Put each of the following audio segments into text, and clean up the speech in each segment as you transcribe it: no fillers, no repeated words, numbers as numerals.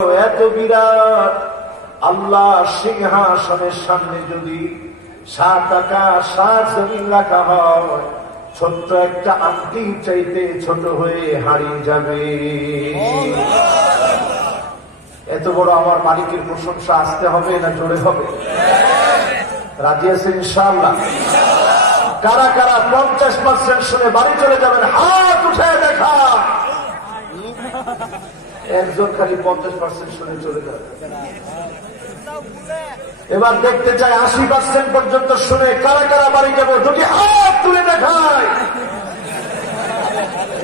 এত বিরাট আল্লাহ সিংহাসনের সামনে যদি 7 আকাশ 7 জমিন রাখা হয়, ছোট্ট একটা আংটি চাইতে ছোট হয়ে হারিয়ে যাবে। এত বড় আমার মালিকের প্রশংসা আসতে হবে না জোরে হবে? রাজি আছেন ইনশাআল্লাহ? কারা কারা 50% শুনে বাড়ি চলে যাবেন? হাত উঠে দেখা। একজন খালি 50% শুনে চলে যাবে। এবার দেখতে চাই 80% পর্যন্ত শুনে কারা কারা বাড়ি যাবো, দুটি হাত তুলে দেখায়।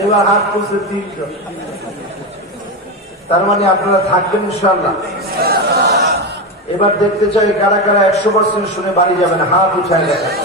এবার হাত তুলছে 3 জন। তার মানে আপনারা থাকবেন ইনশাআল্লাহ। এবার দেখতে চাই কারা কারা 100% শুনে বাড়ি যাবেন, হাত উঠায় দেখায়।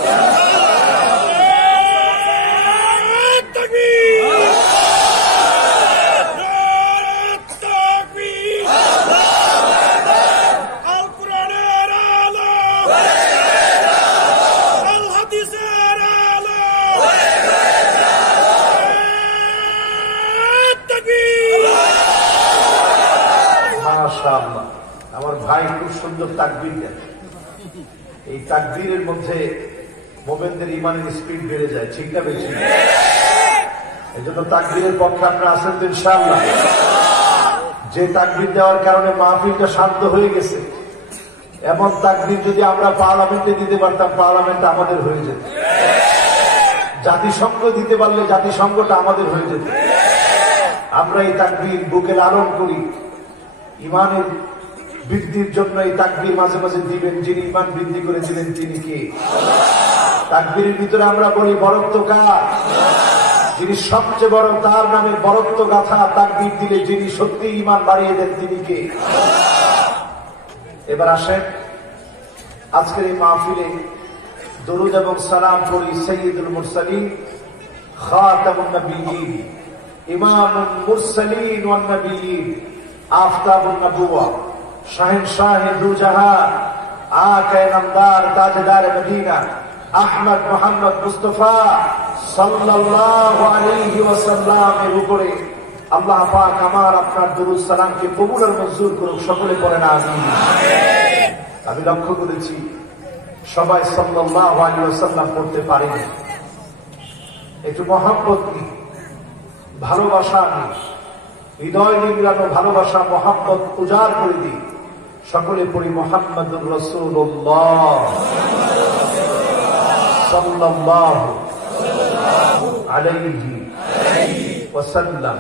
আমার ভাই খুব সুন্দর তাকবীর দেন। এই তাকবীরের মধ্যে মোমেনদের ইমানের স্পিড বেড়ে যায়, ঠিক না বেশি? এই জন্য তাকবীরের পক্ষে আপনারা আছেন তো ইনশাআল্লাহ? যে তাকবীর দেওয়ার কারণে মাহফিলটা শান্ত হয়ে গেছে, এমন তাকবীর যদি আমরা পার্লামেন্টে দিতে পারতাম, পার্লামেন্ট আমাদের হয়ে যেত। জাতিসংঘ দিতে পারলে জাতিসংঘটা আমাদের হয়ে যেত। আমরা এই তাকবীর বুকে লালন করি। ইমানের বৃদ্ধির জন্য এই তাকবীর মাঝে মাঝে দিবেন। যিনি ইমান বৃদ্ধি করেছিলেন তিনি কে? তাকবীরের ভিতরে আমরা বলি বরত্ব কার? যিনি সবচেয়ে বড়, তার নামে বরত্ব গাথা তাকবীর দিলে যিনি সত্যি ইমান বাড়িয়ে দেন তিনি কে? এবার আসেন আজকের এই মাহফিলে দরুদ এবং সালাম পড়ি সাইয়্যিদুল মুরসালিন, খাতামুন নবিয়্যিন, ইমামুল মুরসালিন ওয়ান নবিয়্যিন, আফতাবুন নবুওয়া, শাহেনশাহে দু জাহান, আকায়ে নামদার, তাজদার মদিনা, আহমদ মুহাম্মদ মুস্তাফা সাল্লাল্লাহু আলাইহি ওয়াসাল্লামের উপরে আল্লাহ পাক আমার আপনার দরুদ সালামকে কবুল আর মঞ্জুর করুন। সকলে পড়েন আমিন। আমি লক্ষ্য করেছি সবাই সাল্লাল্লাহু আলাইহি ওয়াসাল্লাম পড়তে পারেন। একটু মহব্বত নিয়ে, ভালোবাসা নিয়ে, হৃদয় নিংড়ানো ভালোবাসা মহব্বত উজাড় করে দিই। সকলে পড়ি মুহাম্মাদুর রাসূলুল্লাহ সাল্লাল্লাহু আলাইহি ওয়াসাল্লাম।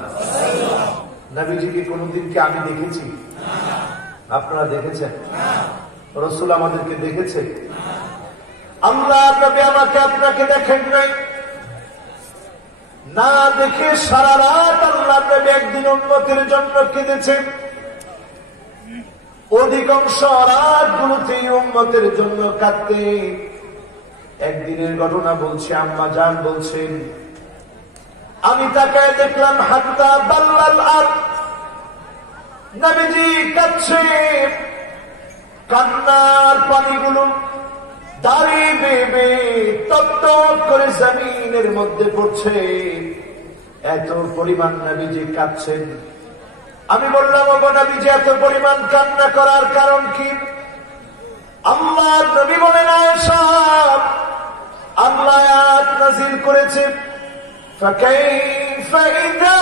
নবীজিকে কোনদিন কি আমি দেখেছি? আপনারা দেখেছেন? রাসূল আমাদেরকে দেখেছে? আল্লাহ নবী আমাকে আপনাকে দেখেন নাই। না দেখে সারা রাত আল্লাহ নবী একদিন উম্মতের জন্য কেঁদেছেন। অধিকাংশ রাতগুলোতে উম্মতের জন্য কাঁদতেন। একদিনের ঘটনা বলছে, আম্মা জান বলছেন, আমি তাকায় দেখলাম হাত্তা বাল্লাল আরদ, নবীজি কাঁদছে। কান্নার পানিগুলো দাঁড়িয়ে বেবে টপ টপ করে জমিনের মধ্যে পড়ছে। এত পরিমাণ নবীজি কাঁদছেন। আমি বললাম, ওগো নবীজি এত পরিমাণ কান্না করার কারণ কি? আল্লাহর নবী বলেন, আয়েশা, আল্লাহ আয়াত নাযিল করেছে, ফাকাইফা ইযা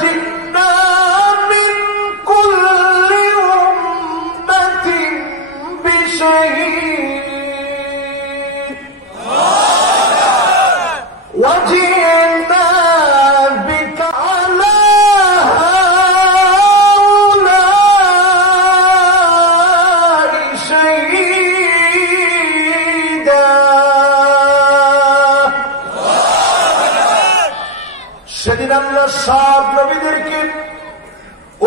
জিনা মিন কুল্লি উম্মাতিন বিশাহীদ ওয়াজিনা বিকা আলা হাউলাই শাহীদা। সেদিন আল্লাহ সব নবীদেরকে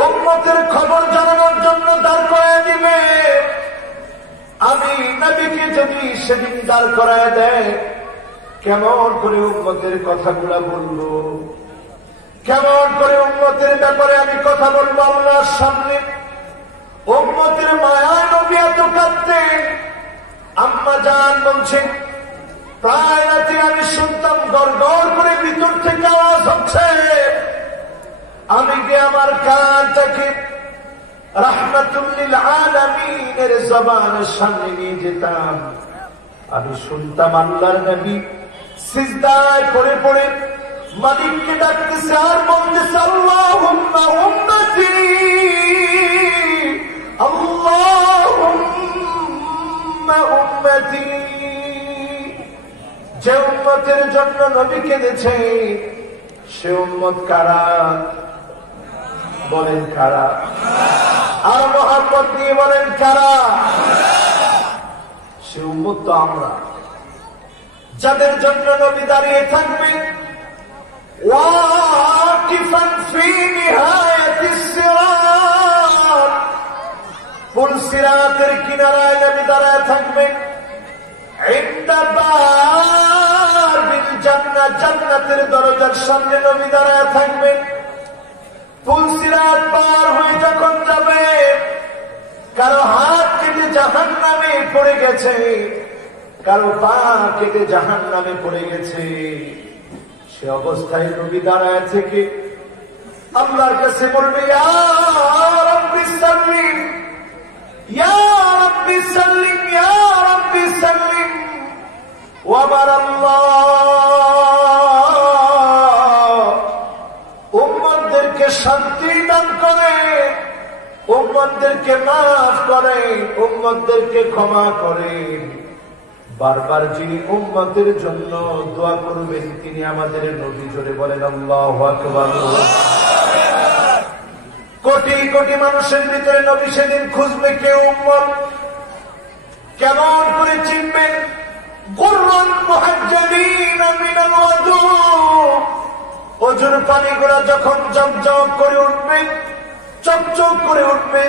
উম্মতের খবর জানানোর জন্য দাঁড় করায় দিবে। আমি নবীকে যদি সেদিন দাঁড় করায় দেয়, কেমন করে উম্মতের কথাগুলা বলবো, কেমন করে উম্মতের ব্যাপারে আমি কথা বলবো আল্লাহর সামনে? উম্মতের মায়া নবী এত কাঁদতেন। আম্মা জান বলছেন, প্রায় রাতে আমি শুনতাম গড় গড় করে ভিতর থেকে আওয়াজ হচ্ছে। আমি গিয়ে আমার কানটাকে রাহমাতুল লিল আলামিনের জবানের সামনে নিয়ে যেতাম, আমি শুনতাম আল্লাহর নবী সিজদায় পড়ে পড়ে মালিককে ডাকতেছে আর বলতেছে আল্লাহুম্মা উম্মতি আল্লাহুম্মা উম্মতি। যে উম্মতের জন্য নবী কেঁদেছে সে উম্মত কারা? বলেন কারা? আর মোহাম্মদ নিয়ে বলেন কারা? সে উম্মত তো আমরা, যাদের জন্য নবী দাঁড়িয়ে থাকবে ওয়াকিফান ফি নিহায়াতিস সিরাত, পুল সিরাতের কিনারায় নবী দাঁড়ায় থাকবেন। ইনদা বাবিল জান্নাত, জান্নাতের দরজার সামনে নবী দাঁড়ায় থাকবেন। পুল সিরাত পার হয়ে যখন যাবে, কারো হাত কেটে জাহান্নামে পড়ে গেছে, কারো পা কেটে জাহান্নামে পড়ে গেছে, সে অবস্থায় নবী দাঁড়ায় থেকে আল্লাহর কাছে বলবে ইয়া রাব্বি সাল্লিম, ইয়া রাব্বি সাল্লিম, ইয়া রাব্বি সাল্লিম। ও আমার আল্লাহ, উম্মতদেরকে শান্তি দান করে, উম্মতদেরকে মাফ করে, উম্মতদেরকে ক্ষমা করে। বারবার যিনি উম্মতের জন্য দোয়া করবেন তিনি আমাদের নবী। জোরে বলেন আল্লাহু আকবার। কোটি কোটি মানুষের ভিতরে নবী সেদিন খুঁজবে কে উম্মত। কেমন করে চিনবেন? গুররান মুহাজ্জালিন মিনাল ওযু, ওজুর পানিগুলো যখন জমজম করে উঠবে, চকচক করে উঠবে,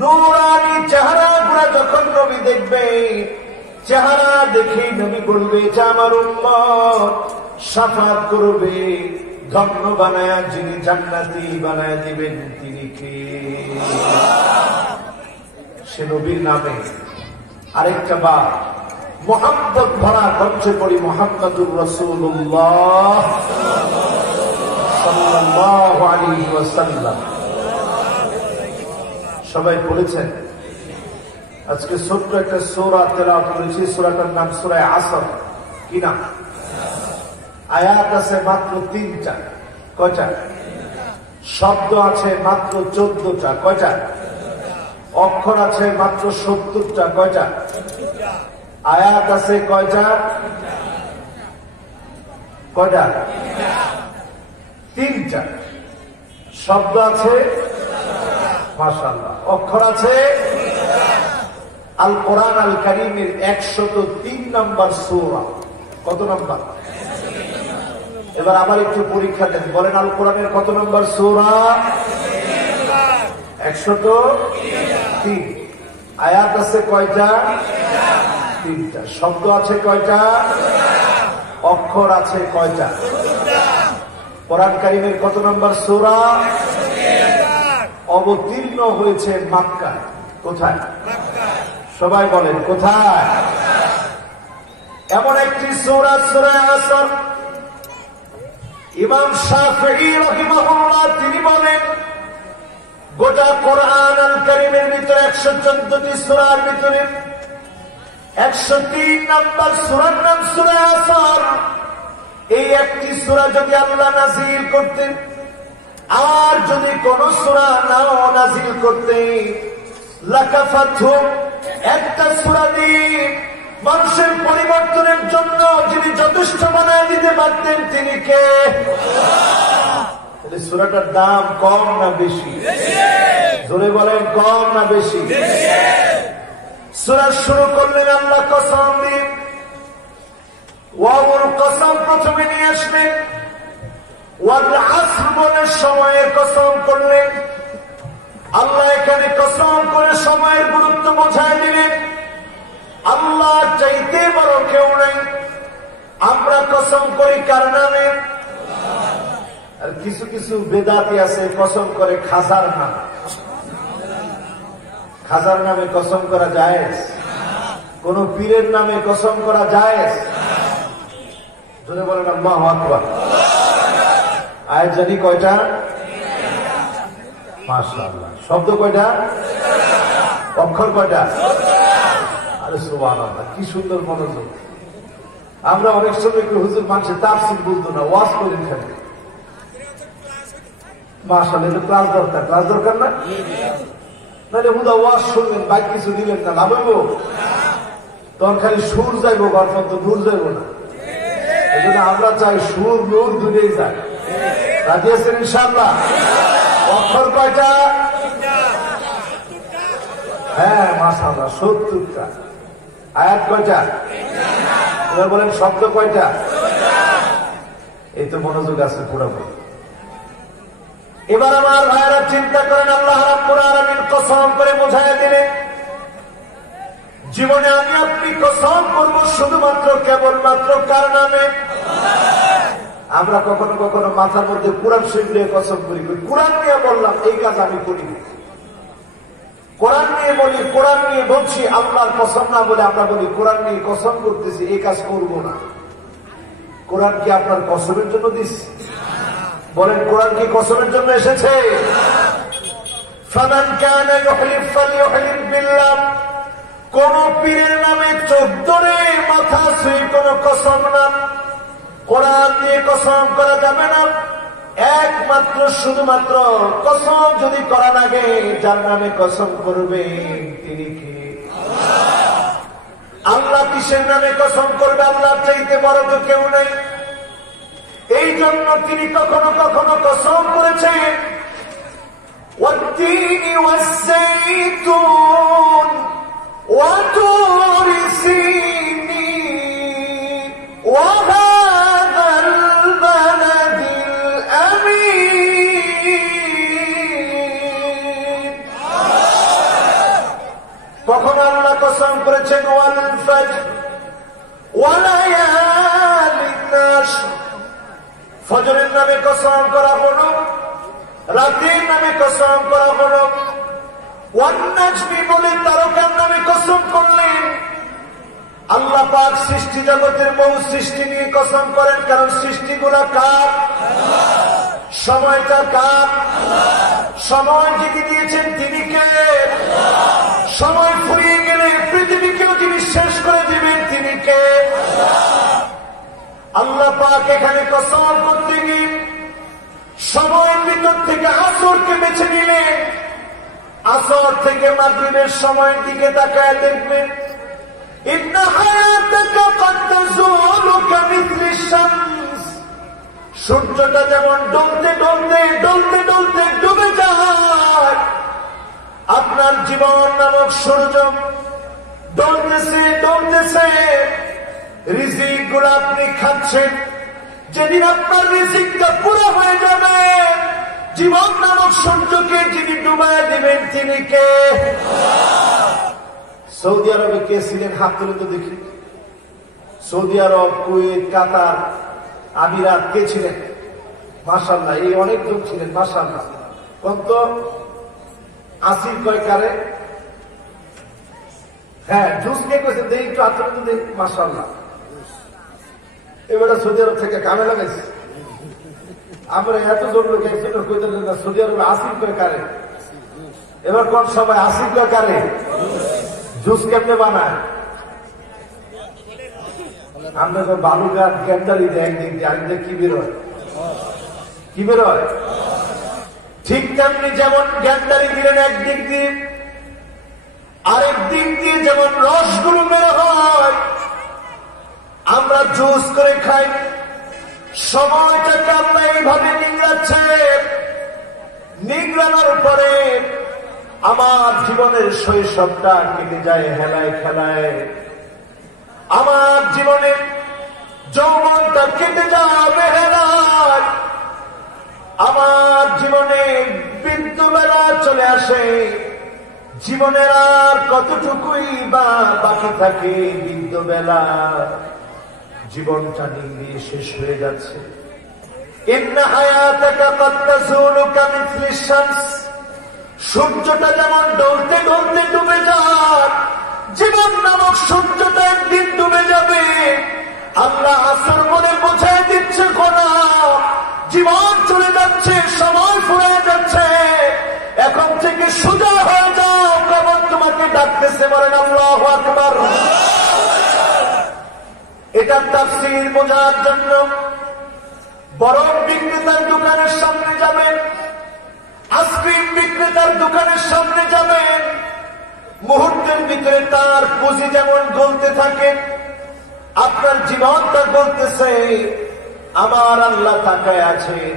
নূরানি চেহারাগুলো যখন নবী দেখবে, চেহারা দেখে নবী বলবে যে আমার উম্মত, শাফাত করবে, ধন্য বানায়া যিনি জান্নাতি বানায়া দিবেন তিনি কে? সে নবীর নামে আরেকটা বার মুহাম্মদ ভরা কণ্ঠে পড়ি মুহাম্মাদুর রাসূলুল্লাহ সাল্লাল্লাহু আলাইহি ওয়াসাল্লাম। সবাই পড়েছেন? আজকে ছোট্ট একটা সূরা তেলাওয়াত করেছি, সূরাটার নাম সূরা আসর। কি নাম? আয়াত আছে মাত্র 3টা। কয়টা? শব্দ আছে মাত্র 14টা। কয়টা? অক্ষর আছে মাত্র 70টা। কয়টা? আয়াত আছে কয়টা? কয়টা? 3টা। শব্দ আছে মাশাআল্লাহ, অক্ষর আছে। আল কোরআন আল কারীমের 103 নম্বর সূরা। কত নম্বর? এবার আবার একটু পরীক্ষা দেন, বলেন আল কোরআনের কত নম্বর সূরা? 103। আয়াত আছে কয়টা? 3টা। শব্দ আছে কয়টা? অক্ষর আছে কয়টা? কোরআন কারীমের কত নম্বর সূরা? অবতীর্ণ হয়েছে মক্কায়। কোথায়? সবাই বলেন কোথায়? এমন একটি সূরা, সূরা আসর। ইমাম শাফিঈ রাহিমাহুল্লাহ তিনি বলেন গোটা কোরআন আল কারীমের ভিতরে 114টি সূরার ভিতরে 103 নম্বর সূরার নাম সূরা আসর। এই একটি সূরা যদি আল্লাহ নাযিল করতেন, আর যদি কোন সূরা নাও নাযিল করতেন, লাকাফাতহুম, একটা সূরা দিয়ে মানুষের পরিবর্তনের জন্য যিনি যথেষ্ট বানায় দিতে পারতেন তিনি কে? তাহলে সূরাটার দাম কম না বেশি? জোরে বলেন কম না বেশি? সূরা শুরু করলেন আল্লাহ কসম দিয়ে, ওয়াউল কসম প্রথমে নিয়ে আসলেন, ওয়াল আসর বলে সময়ের কসম করলেন। আল্লাহ এখানে কসম করে সময়ের গুরুত্ব বোঝায় দিলেন। আল্লাহ চাইতে বড় কেউ নাই। আমরা কসম করি কার নামে? আর কিছু কিছু বেদাতি আছে কসম করে খাজার নাম। খাজার নামে কসম করা জায়েজ? কোন পীরের নামে কসম করা জায়েজ? জোরে বলেন আল্লাহু আকবার। আয়াত জানি কয়টা? মাশাআল্লাহ। শব্দ কয়টা? অক্ষর কয়টা? আরে সুবহানাল্লাহ, কি সুন্দর মনোযোগ। আমরা অনেক সময় হুজুর মানুষের তাফসীর বুঝতো না, ওয়াজ করেন খালি। মাশাআল্লাহ, এটা ক্লাস দরকার, ক্লাস দরকার না? নাহলে হুদা ওয়াজ শুনবেন, বাইক কিছু দিলেন না, লাভ হইব? তখন খালি সুর যাইব, গল্প নূর যাইব না। এই জন্য আমরা চাই সুর নূর দুটোই যায়। রাজি আছেন ইনশাআল্লাহ? অক্ষর কয়টা? হ্যাঁ মাশাআল্লাহ, 70টা। আয়াত কয়টা? এবার বলেন শব্দ কয়টা? এই তো মনোযোগ আছে পুরোপুরি। এবার আমার ভাইরা চিন্তা করেন, আল্লাহ রাব্বুল আলামিন কসম করে বোঝায় দিলেন, জীবনে আমি আপনি কসম করব শুধুমাত্র কেবলমাত্র কার নামে? আমরা কখনো কখনো মাথার মধ্যে কোরআন শরীফ নিয়ে কসম করি, কোরআন নিয়ে বললাম, এই কাজ আমি করি। কোরআন নিয়ে বলি, কোরআন নিয়ে বলছি, আল্লাহর কসম না বলে আমরা বলি কোরআন নিয়ে কসম করতেছি, এই কাজ করবো না। কোরআন কি আপনার কসমের জন্য দিস? বলেন, কোরআন কি কসমের জন্য এসেছে? ফামান কানা ইউহলিফ ফালইউহলিফ বিল্লাহ। কোন পীরের নামে চোখ ধরে মাথা ছুঁয়ে কোন কসম না, কোরআন দিয়ে কসম করা যাবে না। একমাত্র শুধুমাত্র কসম যদি করা লাগে, যার নামে কসম করবে তিনি কি? আল্লাহ। কিসের নামে কসম করবে? আল্লাহর চাইতে বড় তো কেউ নেই। এই জন্য তিনি কখনো কখনো কসম করেছেন, ওয়াত্তিনি ওয়াস-সাইতুন ওয়া তুরি সিনিন ওয়া হাযাল বালাদিল আমিন। কখনো আল্লাহ কসম করেছেন ওয়াল ফাজর ওয়া লায়ালিন আশর। ফজরের নামে কসম করা হলো, রাতের নামে কসম করা হলো। ওয়ান নাজমি বলে তারকার নামে কসম করলেন। আল্লাহ পাক সৃষ্টি জগতের বহু সৃষ্টি নিয়ে কসম করেন, কারণ সৃষ্টিগুলা কার? সময়টা কার? সময় যিনি দিয়েছেন তিনি কে? সময় ফুরিয়ে গেলে পৃথিবীকেও যিনি শেষ করে দিবেন তিনি কে? আল্লাহ পাক এখানে কসম করতে গিয়ে সময়ের ভিতর থেকে আসরকে বেছে নিলেন। আসর থেকে মাগরিবের সময়ের দিকে তাকায় দেখবেন, ইন্না হায়াতাকা ক্বাদ তাযুলু কামিথলিশ শামস। সূর্যটা যেমন ডলতে ডলতে ডলতে ডলতে ডুবে যায়, আপনার জীবন নামক সূর্য ডলতেছে ডলতেছে। রিজিক গুলো আপনি খাচ্ছেন, যেদিন আপনার রিজিকটা পুরো হয়ে যাবে, জীবন নামক সূর্যকে যিনি ডুবায় দিবেন তিনি কে? সৌদি আরবে কে ছিলেন? হাত তুলে তো দেখি। সৌদি আরব, কুয়েত, কাতার, আমিরাত কে ছিলেন? মাশাআল্লাহ, এই অনেকজন ছিলেন। মাশাআল্লাহ। কত? আসির কয় কারে? হ্যাঁ, জুস কে কইছে? দেখি একটু হাত তুলে দেখি। মাশাআল্লাহ, এবারে সৌদি আরব থেকে কামে লাগাইছে। আমরা এতজন লোক একজনের কইতে না সৌদি আরবে আসির কয় কারে? এবার কোন সবাই আসির কয় কারে? জুস কেমনে বানায়? আমরা তো বালুঘাট গ্যান্ডারি দেয় একদিক দিয়ে, আরেকদিক কি বের হয়? কি বের হয়? ঠিক তেমনি যেমন গ্যান্ডারি দিলেন একদিক দিয়ে, আরেক দিক দিয়ে যেমন রসগুলো বের হয়, আমরা জুস করে খাই। সময়টাকে আমরা এইভাবে নিংড়াচ্ছে, নিংড়ানোর পরে আমার জীবনের শৈশবটা কেটে যায় হেলায় খেলায়, আমার জীবনের যৌবনটা কেটে যাবে হেলায়, আমার জীবনে বৃদ্ধবেলা চলে আসে। জীবনের আর কতটুকুই বা বাকি থাকে? বৃদ্ধবেলা জীবনটা নিয়ে শেষ হয়ে যাচ্ছে। ইন্না হায়াতাকা ক্বাদ তাযুলু কামিথলিশ শামস। সূর্যটা যেমন ডলতে ডলতে ডুবে যায়, জীবন নামক সূর্যটা একদিন ডুবে যাবে। আল্লাহ আসর বলে বোঝায় দিচ্ছে, গোলাম জীবন চলে যাচ্ছে, সময় ফুরিয়ে যাচ্ছে। এখন থেকে সোজা হয়ে যাও, কবর তোমাকে ডাকতেছে, বলেন আল্লাহু আকবার। এটার তাফসীর বোঝার জন্য বরং বিক্রেতার দোকানের সামনে যাবেন, আইসক্রিম বিক্রেতার দোকানের সামনে যাবেন, মুহূর্তের ভিতরে তার পুঁজি যেমন গলতে থাকে, আপনার জীবনটা গলতেছে। আমার আল্লাহ তাকায় আছেন।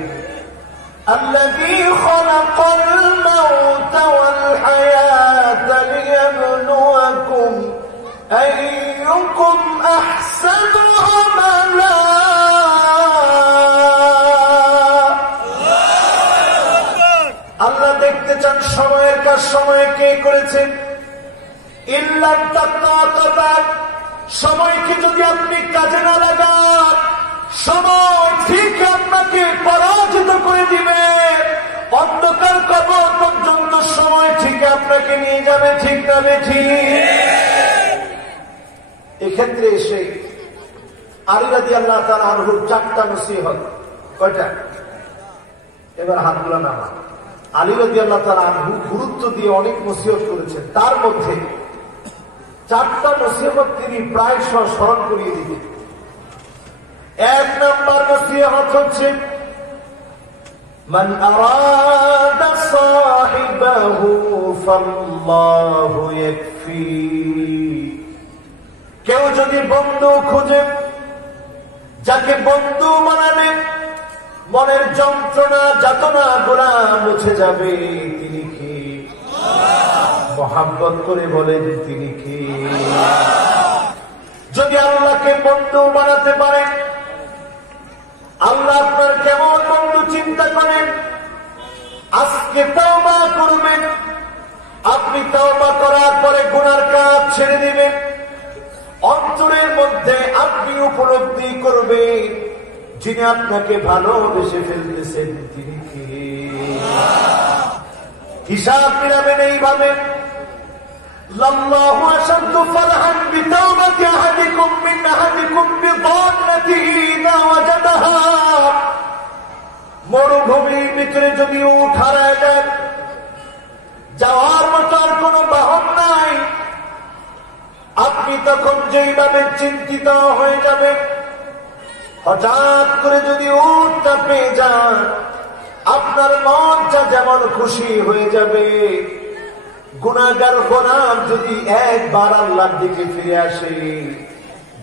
الذي خلق الموت والحياة ليبلوكم أيكم أحسن عملا। আল্লাহ দেখতে চান সময়ের কাজ সময়ে কে করেছেন। ইল্লাম তাকওয়া, সময়কে যদি আপনি কাজে না লাগান, সময় ঠিক আপনাকে পরাজিত করে দিবে। অন্ধকার কবর পর্যন্ত সময় ঠিক আপনাকে নিয়ে যাবে, ঠিক না ঠিক? এক্ষেত্রে এসে আলী রাদিয়াল্লাহু তাআলা আনহুর 4টা নসিহত। কয়টা? এবার হাতগুলো নামা। আলী রাদিয়াল্লাহু তাআলা আনহু গুরুত্ব দিয়ে অনেক নসিহত করেছেন, তার মধ্যে 4টা নসিহত তিনি প্রায় স্মরণ করিয়ে দিতেন। 1 নম্বর নসিহত হচ্ছে মান আরাদা সাহিবাহু ফাল্লাহু ইয়াকফি। কেউ যদি বন্ধু খোঁজে, যাকে বন্ধু বানাবে, মনের যন্ত্রণা যাতনা গুলা মুছে যাবে, তিনি কি? মহব্বত করে বলেন তিনি কি? যদি আল্লাহকে বন্ধু বানাতে পারেন, আল্লাহ আপনার কেমন বন্ধু চিন্তা করেন। আজকে তওবা করবেন, আপনি তওবা করার পরে গুনার কাজ ছেড়ে দিবেন, অন্তরের মধ্যে আপনি উপলব্ধি করবেন যিনি আপনাকে ভালোবেসে ফেলতেছেন তিনি কে। হিসাব মিলাবেন এইভাবে। লাল্লাহু আশাদ্দু ফারহান বিতাওবাতি আহাদিকুম মিন আহাদিকুম বিযান্নাতিহি ইযা ওয়াজাদাহা। মরুভূমির ভিতরে যদি উট হারায় যায়, যাওয়ার মতো আর কোনো বাহন নাই, আপনি তখন যেইভাবে চিন্তিত হয়ে যাবেন, হঠাৎ করে যদি উটটা পেয়ে যান, আপনার মনটা যেমন খুশি হয়ে যাবে। গুনাহগার গোলাম যদি একবার আল্লাহর দিকে ফিরে আসে,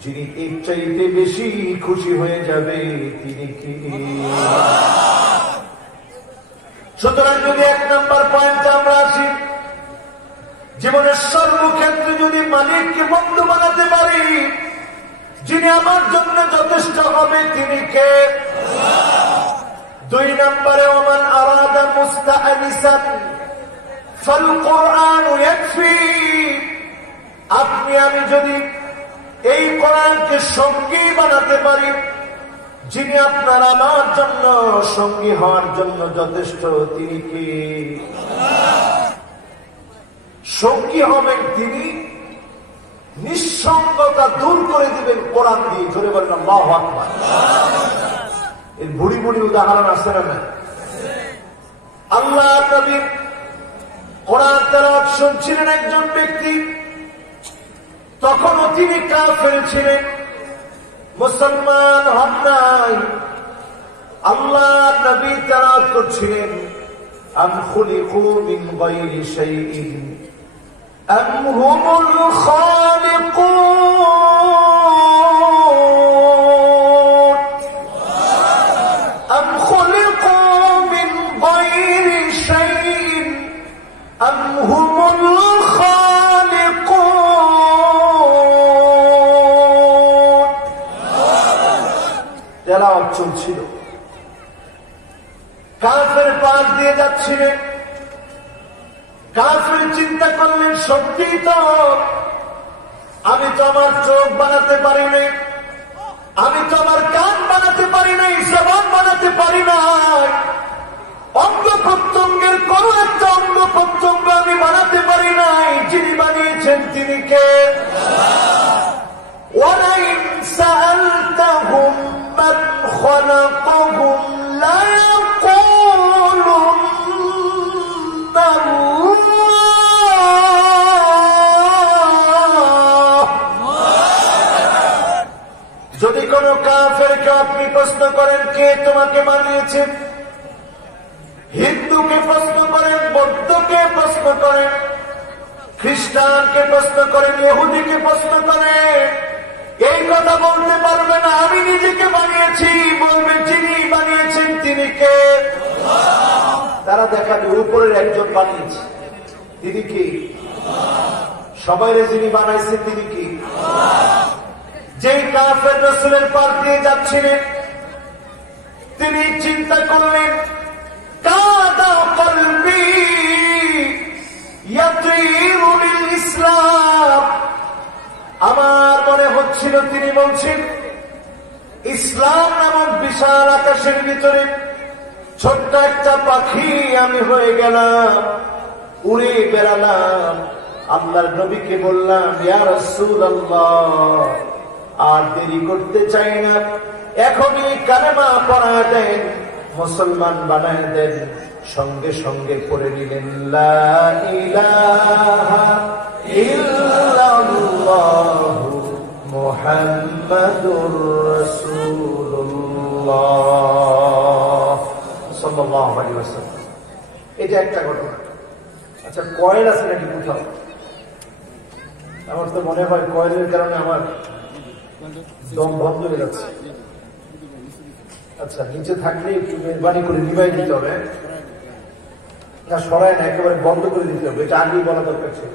যিনি এর চাইতে বেশি খুশি হয়ে যাবে তিনি কি? সুতরাং যদি 1 নম্বর পয়েন্টে আমরা আসি, জীবনের সর্বক্ষেত্রে যদি মালিককে বন্ধু বানাতে পারি, যিনি আমার জন্য যথেষ্ট হবে তিনি কে? 2 নম্বরে ওমান আরাদা মুস্তাআনিসান ফাল কুরআন ইয়াকফি। আপনি আমি যদি এই কোরআনকে সঙ্গী বানাতে পারি, যিনি আপনার আমার জন্য সঙ্গী হওয়ার জন্য যথেষ্ট তিনি কে? সঙ্গী হবেন তিনি, নিঃসঙ্গতা দূর করে দিবেন কোরআন দিয়ে। জোরে বলেন আল্লাহু আকবার। এর বুড়ি বুড়ি উদাহরণ আছে না? আল্লাহ নবী কোরআন তেলাওয়াত শুনছিলেন একজন ব্যক্তি, তখনও তিনি কাফের ছিলেন, মুসলমান হন নাই। আল্লাহ নবী তেলাওয়াত করছিলেন আম খুলিকু মিন গায়রি শাইইন أم هم الخالقون أم خلقوا من غير شيء أم هم الخالقون। তেলাওয়াত চলছিল, কাফের পাশ দিয়ে যাচ্ছিলেন। কাফের চিন্তা করলেন সত্যি তো, আমি তো আমার চোখ বানাতে পারি নাই, আমি তো আমার কান বানাতে পারি নাই, জবান বানাতে পারি নাই, অঙ্গ প্রত্যঙ্গের কোন একটা অঙ্গ প্রত্যঙ্গ আমি বানাতে পারি নাই। যিনি বানিয়েছেন তিনি কে? ওয়ালাইন সাআলতাহুম মান খালাকাহুম লা ইয়াকুলুন্না কাফেরকে আপনি প্রশ্ন করেন কে তোমাকে বানিয়েছে, হিন্দুকে প্রশ্ন করেন, বৌদ্ধকে প্রশ্ন করেন, খ্রিস্টানকে প্রশ্ন করেন, ইহুদিকে প্রশ্ন করেন, এই কথা বলতে পারবে না আমি নিজেকে বানিয়েছি। বলবে যিনি বানিয়েছেন তিনি কে? তারা দেখাবে উপরের একজন বানিয়েছে, তিনি কি? সবাইরে যিনি বানাইছেন তিনি কি? যেই কাফের রাসূলের পার দিয়ে যাচ্ছিলেন তিনি চিন্তা করলেন কাদা কলবি ইয়াতিরু লিল ইসলাম। আমার মনে হচ্ছিল তিনি বলছেন ইসলাম নামক বিশাল আকাশের ভিতরে ছোট্ট একটা পাখি আমি হয়ে গেলাম, উড়ে বেড়ালাম। আল্লাহর নবীকে বললাম ইয়া রাসূলুল্লাহ আর দেরি করতে চাই না, এখনই কালেমা পড়ায় দেন, মুসলমান বানায় দেন। সঙ্গে সঙ্গে পড়ে নিলেন লা ইলাহা ইল্লাল্লাহু মুহাম্মাদুর রাসূলুল্লাহ সাল্লাল্লাহু আলাইহি ওয়াসাল্লাম। এটা একটা ঘটনা। আচ্ছা, কয়েল আছে নাকি কোথাও? আমার তো মনে হয় কয়েলের কারণে আমার দম বন্ধ হয়ে যাচ্ছে। আচ্ছা, নিচে থাকলে একটু মেহরবানি করে নিভাই দিতে হবে, না সরাই না, একেবারে বন্ধ করে দিতে হবে। এটা আগেই বলা দরকার ছিল।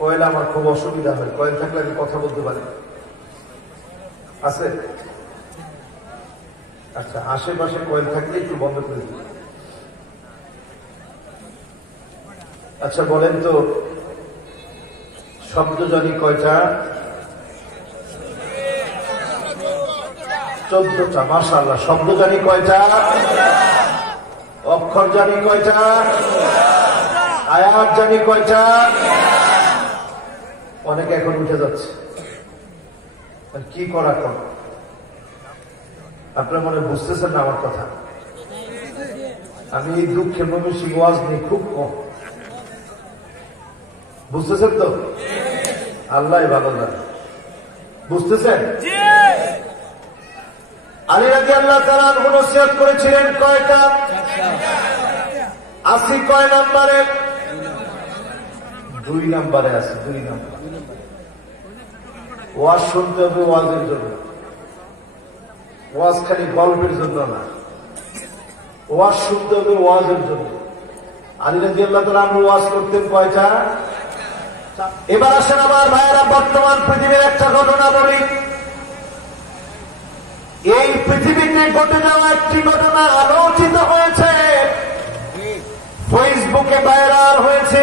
কয়েল আমার খুব অসুবিধা হয়, কয়েল থাকলে আমি কথা বলতে পারি। আছে? আচ্ছা, আশেপাশে কয়েল থাকলে একটু বন্ধ করে দিতে। আচ্ছা বলেন তো, শব্দ জানি কয়টা? 14টা। মাশাআল্লাহ। শব্দ জানি কয়টা? অক্ষর জানি কয়টা? আয়াত জানি কয়টা? অনেকে এখন উঠে যাচ্ছে, কি করা কর? আপনার মনে বুঝতেছেন না আমার কথা? আমি এই দুঃখের ময়মনসিংহ ওয়াজ নিয়ে খুব কম, বুঝতেছেন তো? আল্লাহ ভালো জানে। বুঝতেছেন? আলী রাদিয়াল্লাহু তাআলা আনহু নসিহত করেছিলেন কয়টা? 80 কয় নম্বরে? 2 নম্বরে আছে। 2 নম্বর। ওয়াজ শুনতে হবে ওয়াজের জন্য, ওয়াজ খালি গল্পের জন্য না, ওয়াজ শুনতে হবে ওয়াজের জন্য। আলী রাদিয়াল্লাহু তাআলা আনহু ওয়াজ করতেন কয়টা? এবার আসেন আমার ভাইয়েরা, বর্তমান পৃথিবীর একটা ঘটনা বলি। এই পৃথিবীতে ঘটে যাওয়া একটি ঘটনা আলোচিত হয়েছে, ফেসবুকে ভাইরাল হয়েছে।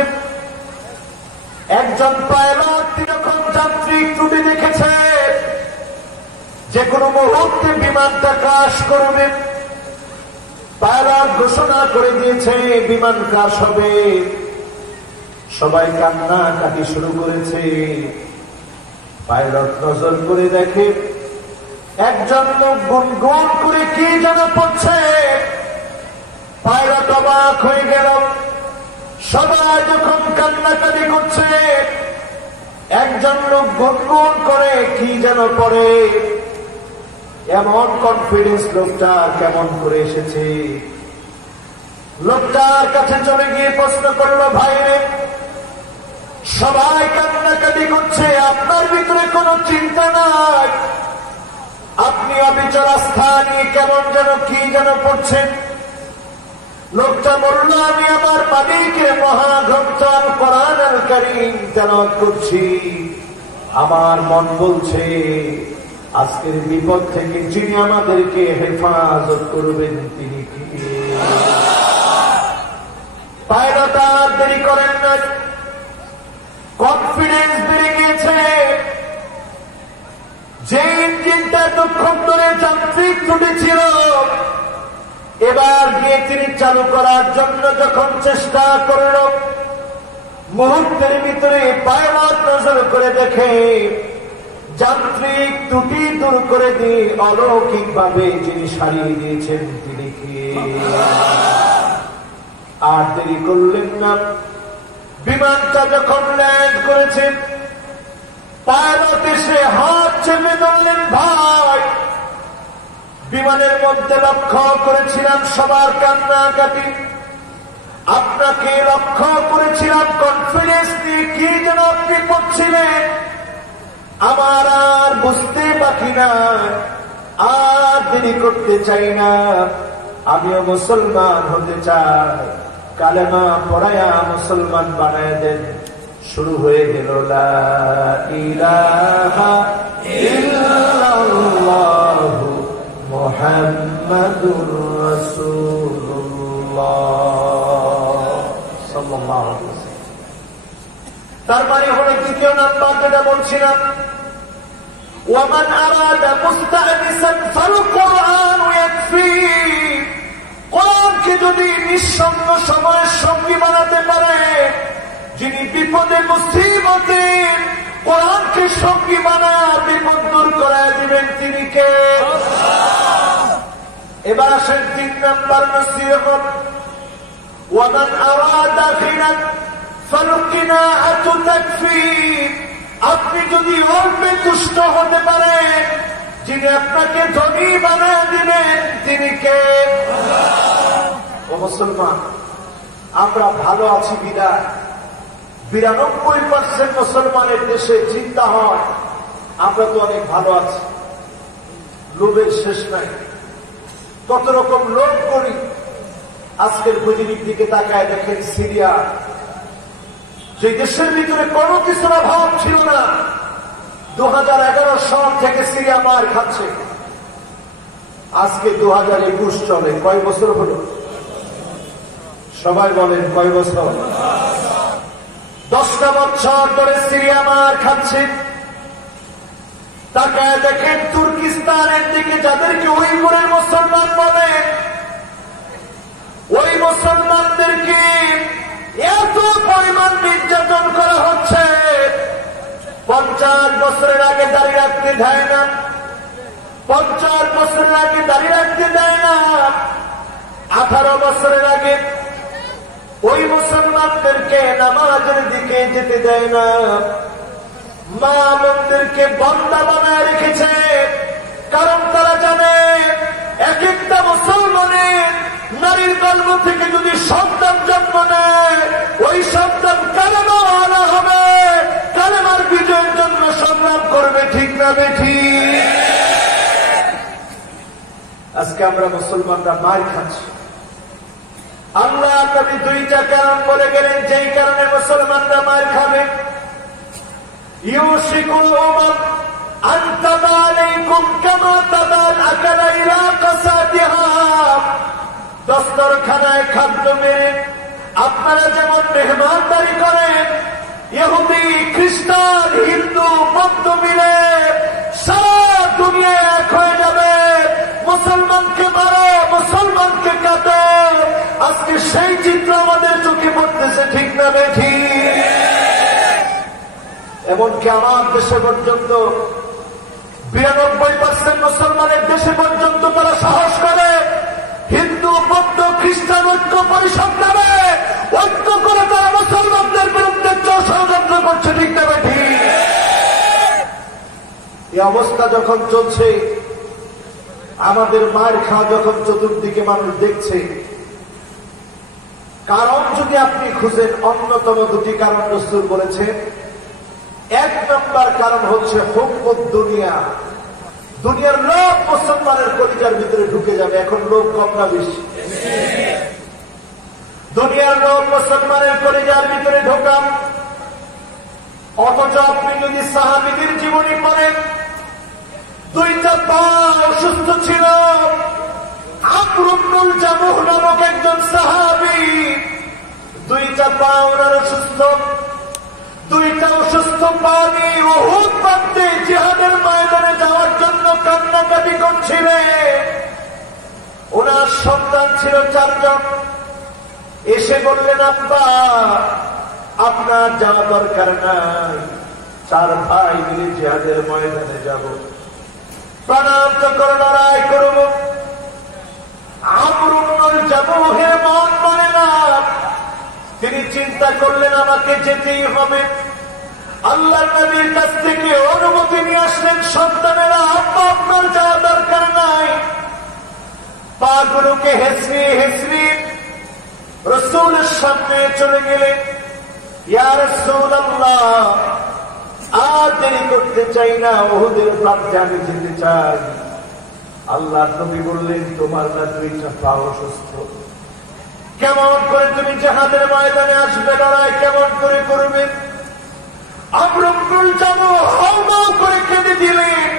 একজন পাইলট যখন যান্ত্রিক ত্রুটি দেখেছে, যে কোনো মুহূর্তে বিমানটা ক্রাশ করবে, পাইলট ঘোষণা করে দিয়েছে বিমান ক্রাশ হবে। সবাই কান্না কাটি শুরু করেছে। পাইলট নজর করে দেখে একজন লোক গুনগুন করে কি যেন পড়ছে। পাইলট অবাক হয়ে গেল। সবাই যখন কান্নাকাটি করছে, একজন লোক গুনগুন করে কি যেন পড়ে। এমন কনফিডেন্স লোকটার কেমন করে এসেছে? লোকটার কাছে চলে গিয়ে প্রশ্ন করলো, ভাই রে, সবাই কান্নাকাটি করছে, আপনার ভিতরে কোনো চিন্তা নাই, আপনি অবিচল আস্থা নিয়ে কেমন যেন কি যেন পড়ছেন? লোকটা বলল, আমি আমার মালিকের মহাগ্রন্থ আল কোরআন আল কারীম তেলাওয়াত করছি, আমার মন বলছে আজকের বিপদ থেকে যিনি আমাদেরকে হেফাজত করবেন তিনি কি? পাইলট আর দেরি করেন না, কনফিডেন্স বেড়ে গিয়েছে। যে ইঞ্জিনটা এতক্ষণ ধরে যান্ত্রিক ত্রুটি ছিল, এবার গিয়ে তিনি চালু করার জন্য যখন চেষ্টা করল, মুহূর্তের ভিতরে পাইলট নজর করে দেখে যান্ত্রিক ত্রুটি দূর করে দিয়ে অলৌকিক ভাবে যিনি সারিয়ে দিয়েছেন তিনি কি? আর দেরি করলেন না। বিমানটা যখন ল্যান্ড করেছে, পাইলট এসে হাত চেপে ধরলেন, ভাই বিমানের মধ্যে লক্ষ্য করেছিলাম সবার কান্নাকাটি, আপনাকে লক্ষ্য করেছিলাম কনফিডেন্স নিয়ে কি যেন আপনি করছিলেন, আমার আর বুঝতে বাকি না, আর দেরি করতে চাই না, আমিও মুসলমান হতে চাই, কালেমা পড়ায়া মুসলমান বানায় দেন। শুরু হয়ে গেল লা ইলাহা ইল্লাল্লাহু মুহাম্মাদুর রাসূলুল্লাহ সাল্লাল্লাহু আলাইহি ওয়াসাল্লাম। তার মানে হলো দ্বিতীয় নাম্বার যেটা বলছিলাম, ওয়ামান আরাদা মুস্তানিসান ফাল কুরআন ইয়াকফি, কোরআনকে যদি নিঃসঙ্গ সময়ের সঙ্গী বানাতে পারে, যিনি বিপদে মুসিবতে কোরআনকে সঙ্গী বানা বিপদ দূর করায় দিবেন, তিনি কে? এবার আসেন 3 নম্বর নসিহত, ওয়ামান আরাদা গিনান ফাল কিনাআতু তাকফি, আপনি যদি অল্পে তুষ্ট হতে পারেন, যিনি আপনাকে ধনী বানায় দিবেন, তিনি কে? ও মুসলমান, আমরা ভালো আছি বিদায় 92% মুসলমানের দেশে চিন্তা হয় আমরা তো অনেক ভালো আছি, লোভের শেষ নাই, কত রকম লোভ করি। আজকের পৃথিবীর দিকে তাকায় দেখেন, সিরিয়া যে দেশের ভিতরে কোনো কিছুর অভাব ছিল না, 2011 সাল থেকে সিরিয়া মার খাচ্ছে, আজকে 2021 চলে, কয় বছর হলো? সবাই বলেন কয় বছর? 10টা বছর ধরে সিরিয়া মার খাচ্ছে। তাকায় দেখেন তুর্কিস্তানের দিকে, যাদেরকে উইগুরের মুসলমান বলে, ওই মুসলমানদেরকে এত পরিমাণ নির্যাতন করা হচ্ছে, 50 বছরের আগে দাঁড়িয়ে রাখতে দেয় না, 50 বছরের আগে দাঁড়িয়ে রাখতে দেয় না, 18 বছরের আগে ওই মুসলমানদেরকে নামাজের দিকে যেতে দেয় না, মা বোনদেরকে বন্দা বানায় রেখেছে, কারণ তারা জানে এক একটা মুসলমানের নারীর গর্ভ থেকে যদি সন্তান জন্ম নেয়, ওই সন্তান কালেমা আনা হবে, কালেমার বিজয়ের জন্য সংগ্রাম করবে, ঠিক না বেঠিক? আজকে আমরা মুসলমানরা মার খাচ্ছি। আল্লাহ নবী 2টা কারণ বলে গেলেন যেই কারণে মুসলমানরা মার খাবে। ইউশিকুল উমাম আন তাদালাইকুম কামা তাদাল আকালা ইলা কাসাতিহা, দস্তরখানায় খাদ্য মেরে আপনারা যেমন মেহমানদারি করেন, ইহুদি খ্রিস্টান হিন্দু বৌদ্ধ মিলে সারা দুনিয়া এক হয়ে যাবে, মুসলমানকে মারো, মুসলমানকে কাটো। আজকে সেই চিত্র আমাদের চোখে পড়তেছে, ঠিক না বেঠিক? এমনকি আমার দেশে পর্যন্ত 92% মুসলমানের দেশে পর্যন্ত তারা সাহস করে হিন্দু বৌদ্ধ খ্রিস্টান ঐক্য পরিষদ নামে ঐক্য করে তারা মুসলমানদের বিরুদ্ধে ষড়যন্ত্র করছে, ঠিক না বেঠিক? এই অবস্থা যখন চলছে, আমাদের মায়ের খাওয়া যখন চতুর্দিকে মানুষ দেখছে, কারণ যদি আপনি খুঁজেন, অন্যতম 2টি কারণ রাসূল বলেছে। 1 নম্বর কারণ হচ্ছে হুব্বুদ দুনিয়া, দুনিয়ার লোভ মুসলমানের কলিজার ভিতরে ঢুকে যাবে। এখন লোভ কম না বেশি? দুনিয়ার লোভ মুসলমানের কলিজার ভিতরে ঢোকা। অথচ আপনি যদি সাহাবীদের জীবনী পড়েন, 2টা পা অসুস্থ ছিল, আমর ইবনুল জামুহ নামক একজন সাহাবী, 2টা পা ওনার অসুস্থ, 2টা অসুস্থ পা নিয়ে উহুদ প্রান্তে জিহাদের ময়দানে যাওয়ার জন্য কান্নাকাটি করছিলেন। ওনার সন্তান ছিল 4 জন। এসে বললেন, আব্বা আপনার যাওয়া দরকার নাই, 4 ভাই মিলে জিহাদের ময়দানে যাব, প্রাণান্ত করে লড়াই করব। আমর ইবনুল জামুহের মন মানে না, তিনি চিন্তা করলেন আমাকে যেতেই হবে। আল্লাহর নবীর কাছ থেকে অনুমতি নিয়ে আসলেন, সন্তানেরা আব্বা আপনার যাওয়া দরকার নাই। পাগুলোকে হেসড়িয়ে হেসড়িয়ে রাসূলের সামনে চলে গেলেন। ইয়া রাসূলুল্লাহ, আর দেরি করতে চাই না, উহুদের প্রান্তে আমি যেতে চাই। আল্লাহর নবী বললেন, তোমার না দুইটা পা অসুস্থ, কেমন করে তুমি জিহাদের ময়দানে আসবে? লড়াই কেমন করে করবে? আমর ইবনুল জামূহ হাওমাও করে কেঁদে দিলেন,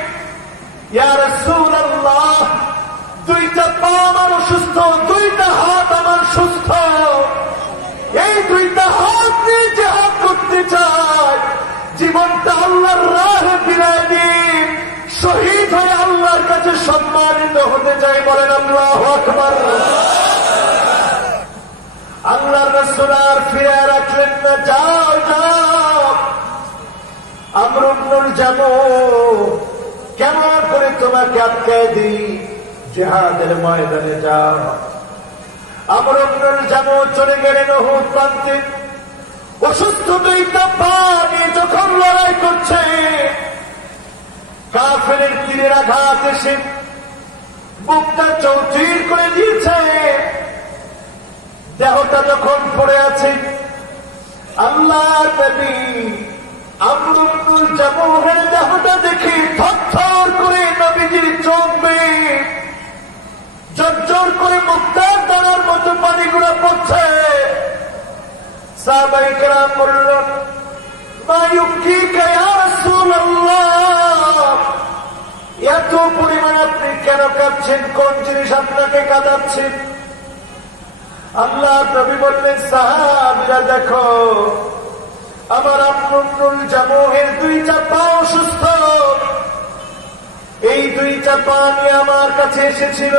ইয়া রাসূলুল্লাহ, দুইটা পা আমার অসুস্থ, দুইটা হাত আমার সুস্থ, এই দুইটা হাত নিয়ে জিহাদ করতে চাই। জীবনটা আল্লাহর রাহে ফিরায় দিন, শহীদ হয়ে আল্লাহর কাছে সম্মানিত হতে চাই। বলেন আল্লাহু আকবার। আল্লাহর রাসূল আর ফিরে রাখলেন না, যাও যাও। আমর ইবনুল জামূহ, কেমন করে তোমাকে আটকায় দিই, জিহাদের ময়দানে যাও। আমর ইবনুল জামূহ চলে গেলেন উহুদ প্রান্তে। অসুস্থ দুইটা পা নিয়ে যখন লড়াই করছে, কাফেরের তীরের আঘাত এসে বুকটা চৌচির করে দিয়েছে। দেহটা যখন পড়ে আছে, আল্লাহর নবী আমর ইবনুল জামূহের দেহটা দেখে থরথর করে নবীজির চোখ বেয়ে ঝরঝর করে মুক্তার দানার মতো পানিগুলো পড়ছে। সাহাবায়ে কেরাম বললেন, মা ইউবকিকা ইয়া রাসূলুল্লাহ, এত পরিমাণ আপনি কেন কাঁদছেন? কোন জিনিস আপনাকে কাঁদাচ্ছে? আল্লাহর নবী বললেন, সাহাবীরা দেখো, আমার আমর ইবনুল জামূহের দুইটা পা অসুস্থ, এই দুইটা পা নিয়ে আমার কাছে এসেছিল।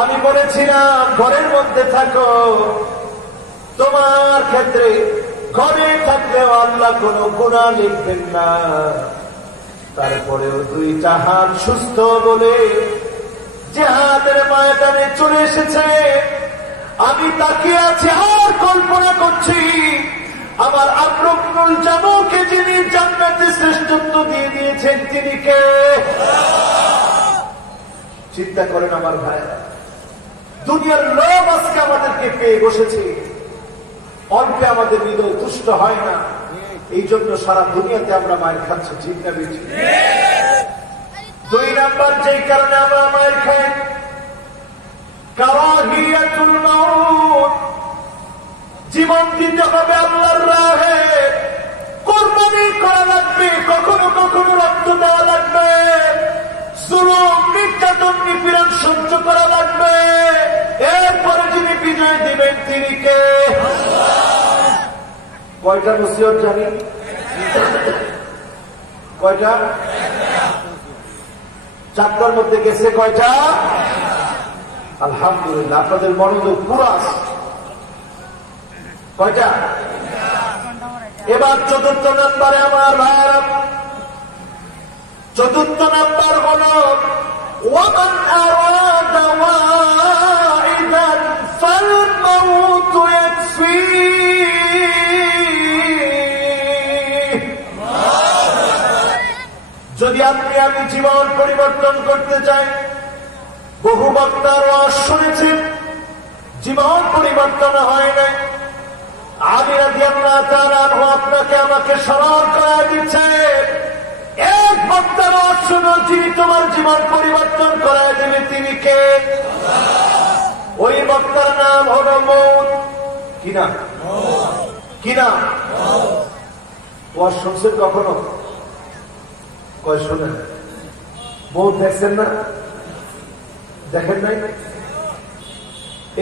আমি বলেছিলাম ঘরের মধ্যে থাকো, তোমার ক্ষেত্রে ঘরে থাকলেও আল্লাহ কোনো গুনাহ লিখবেন না। তারপরেও দুইটা হাত সুস্থ বলে জিহাদের ময়দানে চলে এসেছে। আমি তাকিয়ে আছি আর কল্পনা করছি, আমার আমর ইবনুল জামূহকে যিনি জান্নাতে শ্রেষ্ঠত্ব দিয়ে দিয়েছেন তিনি কে? চিন্তা করেন আমার ভাইরা, দুনিয়ার লোভ আজকে আমাদেরকে পেয়ে বসেছে, অল্পে আমাদের হৃদয় তুষ্ট হয় না, এই জন্য সারা দুনিয়াতে আমরা মায়ের খাচ্ছি। ঠিক না বেশি? দুই নাম্বার যেই কারণে আমরা মায়ের খাই, কারাহিয়াতুল মাউত। জীবন দিতে হবে আল্লাহর রাহে, কুরবানি করা লাগবে, কখনো কখনো রক্ত দেওয়া লাগবে, জুলুম নির্যাতন নিপীড়ন সহ্য করা লাগবে। এরপরে যিনি বিজয় দিবেন তিনি কে? কয়টা নসিহত জানি? কয়টা? চারটার মধ্যে গেছে কয়টা? আলহামদুলিল্লাহ, আপনাদের মনোযোগ পুরো আছে। কয়টা? এবার চতুর্থ নাম্বারে আমার ভাইরা, চতুর্থ নাম্বার হল ওয়ামান আরাদা ওয়াইদান ফালমাউত ইয়াকফি। যদি আপনি আমি জীবন পরিবর্তন করতে চাই, বহু বক্তার ওয়াজ শুনেছেন, জীবন পরিবর্তন হয় নাই। আলী রাদিয়াল্লাহু তাআলা আনহু আপনাকে আমাকে স্মরণ করায় দিচ্ছে, এক বক্তার ওয়াজ শুনো, যিনি তোমার জীবন পরিবর্তন করায় দেবে তিনি কে? ওই বক্তার নাম হলো মৌত। কি নাম? কি নাম? ওয়াজ শুনছেন কখনো? কয় শোনেন? মৌত দেখছেন না? দেখেন নাই?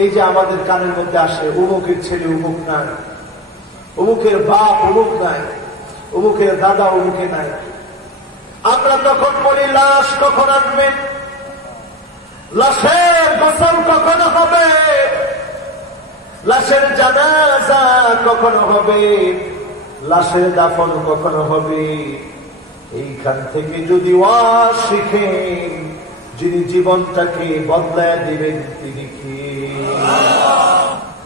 এই যে আমাদের কানের মধ্যে আসে, অমুকের ছেলে অমুক নাই, অমুকের বাপ অমুক নাই, অমুকের দাদা অমুকে নাই। আমরা তখন বলি লাশ কখন আসবে, লাশের গোসল কখন হবে, লাশের জানাজা কখন হবে, লাশের দাফন কখন হবে। এইখান থেকে যদি ওয়াজ শিখেন, যিনি জীবনটাকে বদলায় দিবেন তিনি কি?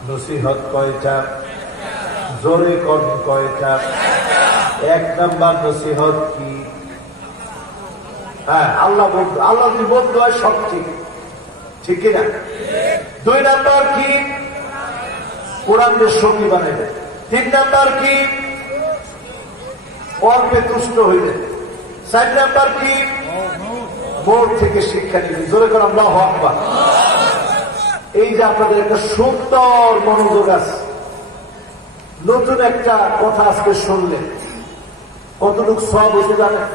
নসিহত কয়টা? জোরে কোন কয়টা? এক নাম্বার নসিহত কি? হ্যাঁ, আল্লাহ যদি বলতে হয় সব ঠিক, ঠিক কিনা? 2 নাম্বার কি? কোরআনের সঙ্গী বানাইবে। 3 নাম্বার কি? অল্পে তুষ্ট হইবে। 4 নাম্বার কি? বোর্ড থেকে শিক্ষা নিবে। জোরে করে আল্লাহু আকবার। এই যে আপনাদের একটা সুন্দর মনোযোগ আছে, নতুন একটা কথা আজকে শুনলেন, কতটুকু সব হয়েছে জানেন?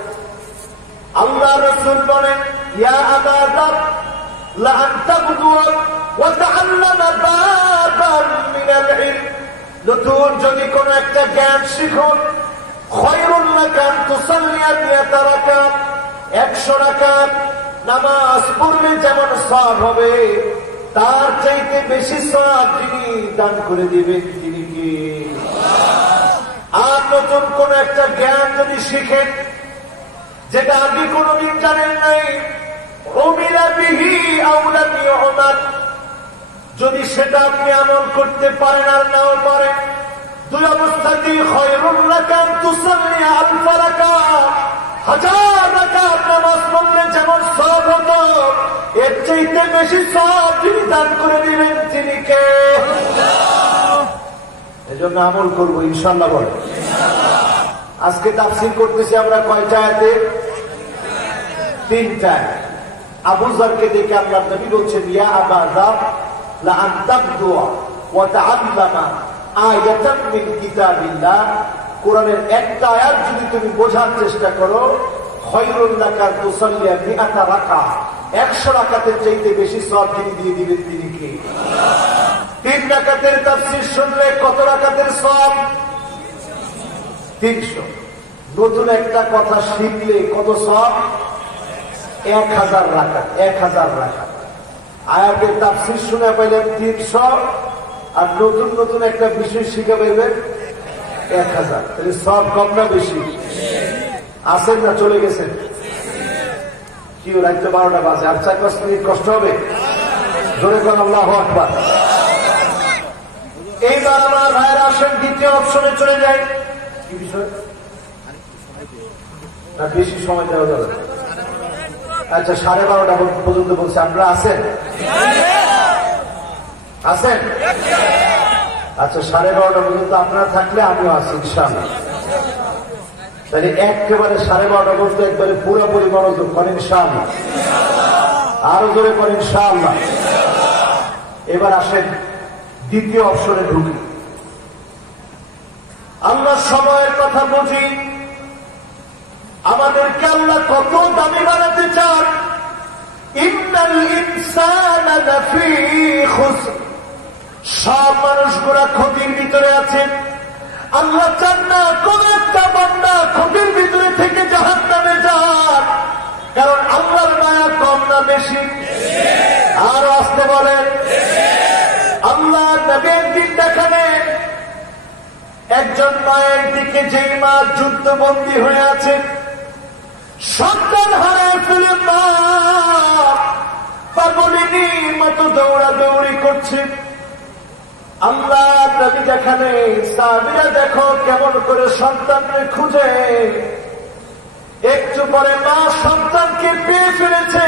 আল্লাহ রাসূল বলেন, ইয়া আবা যার লা আনতা বুদুয়া ওয়া তাআল্লামা বাবান মিনাল ইলম, নতুন যদি কোন একটা জ্ঞান শিখুন, খায়রুল লাকা আন তুসাল্লিয়া মিয়াতা রাকাত, 100 রাকাত নামাজ পড়লে যেমন সওয়াব হবে, তার চাইতে বেশি সওয়াব যিনি দান করে দিবেন তিনি কে? আর নতুন কোন একটা জ্ঞান যদি শিখেন, যেটা আগে কোনদিন জানেন নাই, উমিরা বিহি আও লাম ইউমাল, যদি সেটা আপনি আমল করতে পারেন আর নাও পারেন, 2 অবস্থাতেই খায়রুল লাকা আন তুসাল্লি আলফা রাকাত, 1000 রাকাত নামাজ পড়লে যেমন সওয়াব হতো, এর চাইতে বেশি সওয়াব যিনি দান করে দিবেন তিনি কে? এজন্য আমল করবো ইনশাআল্লাহ। বলে আজকে তাফসীর করতেছি আমরা কয়টা আয়াতে? 3টা। আবু যারকে দেখে আল্লাহর নবী বলছেন, ইয়া আবা যার লা আন তাবদুয়া ওয়া তাআল্লামা আয়াতান মিন কিতাবিল্লাহ, কোরআনের একটা আয়াত যদি তুমি বোঝার চেষ্টা করো, খায়রুল লাকা আন তুসাল্লিয়া মিআতা রাকাত, 100 রাকাতের চাইতে বেশি সওয়াব যিনি দিয়ে দিবেন তিনি কে? 3 রাকাতের তাফসীর শুনলে কত রাকাতের সওয়াব? 300। নতুন একটা কথা শিখলে কত সওয়াব? 1000 রাকাত। 1000 রাকাত। আয়াতের তাফসীর শুনে পাইলেন 300, আর নতুন নতুন একটা বিষয় শিখে পাইবেন 1000। তাহলে সওয়াব কম না বেশি? আসেন না চলে গেছেন? কি রাত 12টা বাজে, আর 4-5 মিনিট কষ্ট হবে? জোরে কোন আল্লাহু আকবার। এইবার আমার ভাইয়েরা আসেন, দ্বিতীয় অপশনে চলে যায়। কি বিষয়? না বেশি সময় দেওয়া যাবে? আচ্ছা, 12:30 পর্যন্ত বলছে। আপনারা আছেন? আছেন? আচ্ছা, 12:30 পর্যন্ত আপনারা থাকলে আমিও আছি ইনশাআল্লাহ। তাহলে একেবারে 12:30 পর্যন্ত একবারে পুরোপুরি মনোযোগ করেন ইনশাআল্লাহ। আরো জোরে করেন ইনশাআল্লাহ। এবার আসেন দ্বিতীয় অপশনে ঢুকি। আল্লাহ সময়ের কথা বুঝি, আমাদেরকে আল্লাহ কত দামি বানাতে চান। ইন্নাল ইনসানা লাফি খুসর, সব মানুষগুলা ক্ষতির ভিতরে আছে। আল্লাহ চান না কোন একটা বান্দা ক্ষতির ভিতরে থেকে জাহান্নামে যান, কারণ আল্লাহর মায়া কম না বেশি? আরো আসতে বলেন। আল্লাহ নবী একদিন দেখাবেন, একজন মায়ের দিকে যেই মা যুদ্ধবন্দী হয়ে আছে, সন্তান হারায় ফেলে মা পাগলিনীর মতো দৌড়াদৌড়ি করছে। আল্লাহ নবী দেখানে, সাহাবীরা দেখো কেমন করে সন্তানকে খুঁজে। একটু পরে মা সন্তানকে পেয়ে ফেলেছে,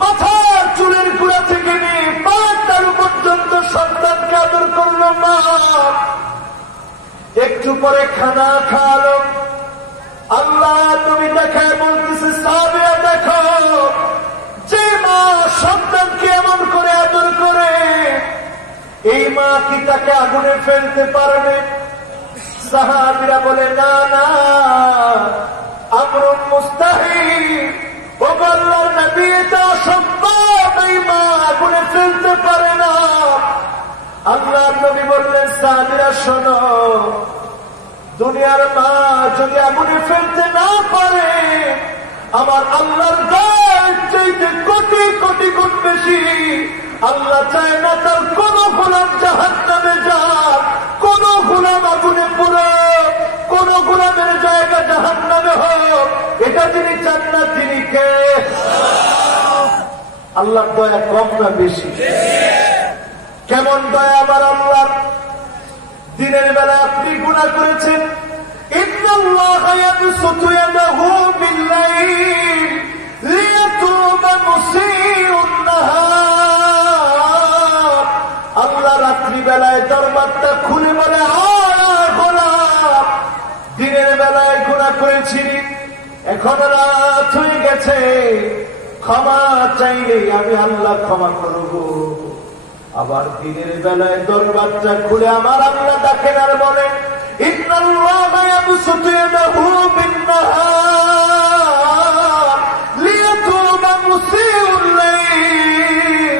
মাথার চুলের গুড়া থেকে নিয়ে পায়ের তালু পর্যন্ত সন্তানকে আদর করলো মা। একটু পরে খানা খাওয়ালো। আল্লাহ নবী দেখায় বলতেছে, সাহাবীরা দেখো, যে মা সন্তানকে এমন করে আদর করে, এই মা কি তাকে আগুনে ফেলতে পারবে? সাহাবীরা বলে, না না, আমরুন মুস্তাহিল। ও আল্লাহর নবী, এটা অসম্ভব, এই মা আগুনে ফেলতে পারে না। আল্লাহর নবী বললেন, সাহাবীরা শোনো, দুনিয়ার মা যদি আগুনে ফেলতে না পারে, আমার আল্লাহর দয়ার চাইতে কোটি কোটি গুণ বেশি আল্লাহ চায় না তার কোন গোলাম জাহান্নামে যাক, কোন গোলাম আগুনে পুরো, কোন গোলামের জায়গা জাহান্নামে হোক। এটা তিনি চান না। তিনি কে? আল্লাহর দয়া কম না বেশি? কেমন দয়া আমার আল্লাহ! দিনের বেলা আপনি গুনাহ করেছেন, يبسط يده بالليل ليتوب مسيء النهار আল্লাহ রাত্রি বেলায় দরবারটা খুলে বলে গোলাম দিনের বেলায় গুনাহ করেছিলি এখন রাত হয়ে গেছে ক্ষমা চাইলে আমি আল্লাহ ক্ষমা করব আবার দিনের বেলায় দরবারটা খুলে আমার আল্লাহ ডাকেন আর বলেন ইন্নাল্লাহা ইয়াবসুতু ইয়াদাহু বিন-নাহার লিয়াতুবা মুসিউল লাইল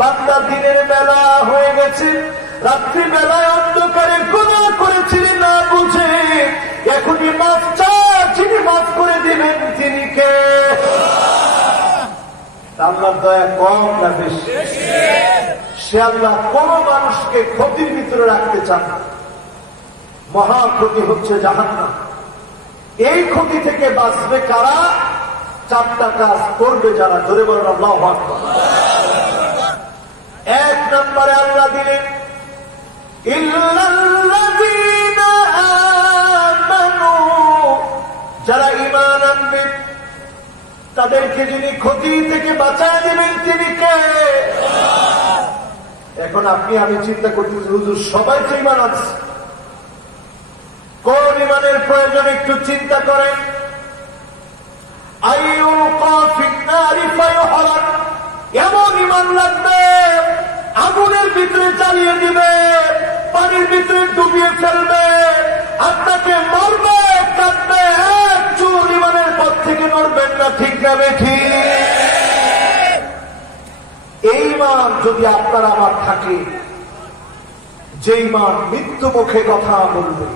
বান্দা দিনের বেলা হয়ে গেছে রাত্রি বেলায় অন্ধকারে গুনাহ করেছিলি না বুঝে এখনই মাফ চা যিনি মাফ করে দিবেন তিনি কে আল্লাহর দয়া কম না বেশি সে আল্লাহ কোন মানুষকে ক্ষতির ভিতরে রাখতে চান না মহা ক্ষতি হচ্ছে জাহান্নাম এই ক্ষতি থেকে বাঁচবে কারা চারটা কাজ করবে যারা ধরে বলেন আল্লাহু আকবার এক নম্বরে আল্লাহ দিলেন ইল্লাল্লাযীনা আমানু যারা ঈমান আনবে তাদেরকে যিনি ক্ষতি থেকে বাঁচায় দেবেন তিনি কে এখন আপনি আমি চিন্তা করতেছি হুজুর সবাই তো ঈমান আছে কোন ঈমানের প্রয়োজন একটু চিন্তা করেন আইয়ুকা ফিন-নারি ফায়ুহরাক এমন ঈমান লাগবে আগুনের ভিতরে জ্বালিয়ে দিবে পানির ভিতরে ডুবিয়ে ফেলবে আপনাকে মারবে কাটবে এক চুল ঈমানের পথ থেকে নড়বেন না ঠিক না ঠিক এই ঈমান যদি আপনার আমার থাকে যে ঈমান মৃত্যু মুখে কথা বলবে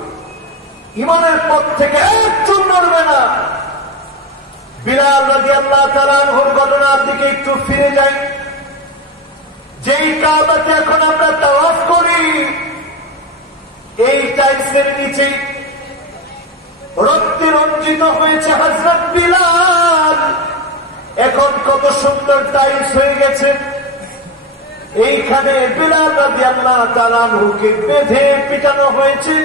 ঈমানের পথ থেকে এক চুল নড়বে না বিলাল রাদিয়াল্লাহু তাআলা আনহুর ঘটনার দিকে একটু ফিরে যাই যেই কাবাতে এখন আমরা তাওয়াফ করি এই টাইলসের নিচে রক্তে রঞ্জিত হয়েছে হযরত বিলাল এখন কত সুন্দর টাইলস হয়ে গেছে এইখানে বিলাল রাদিয়াল্লাহু তাআলা আনহুকে বেঁধে পিটানো হয়েছে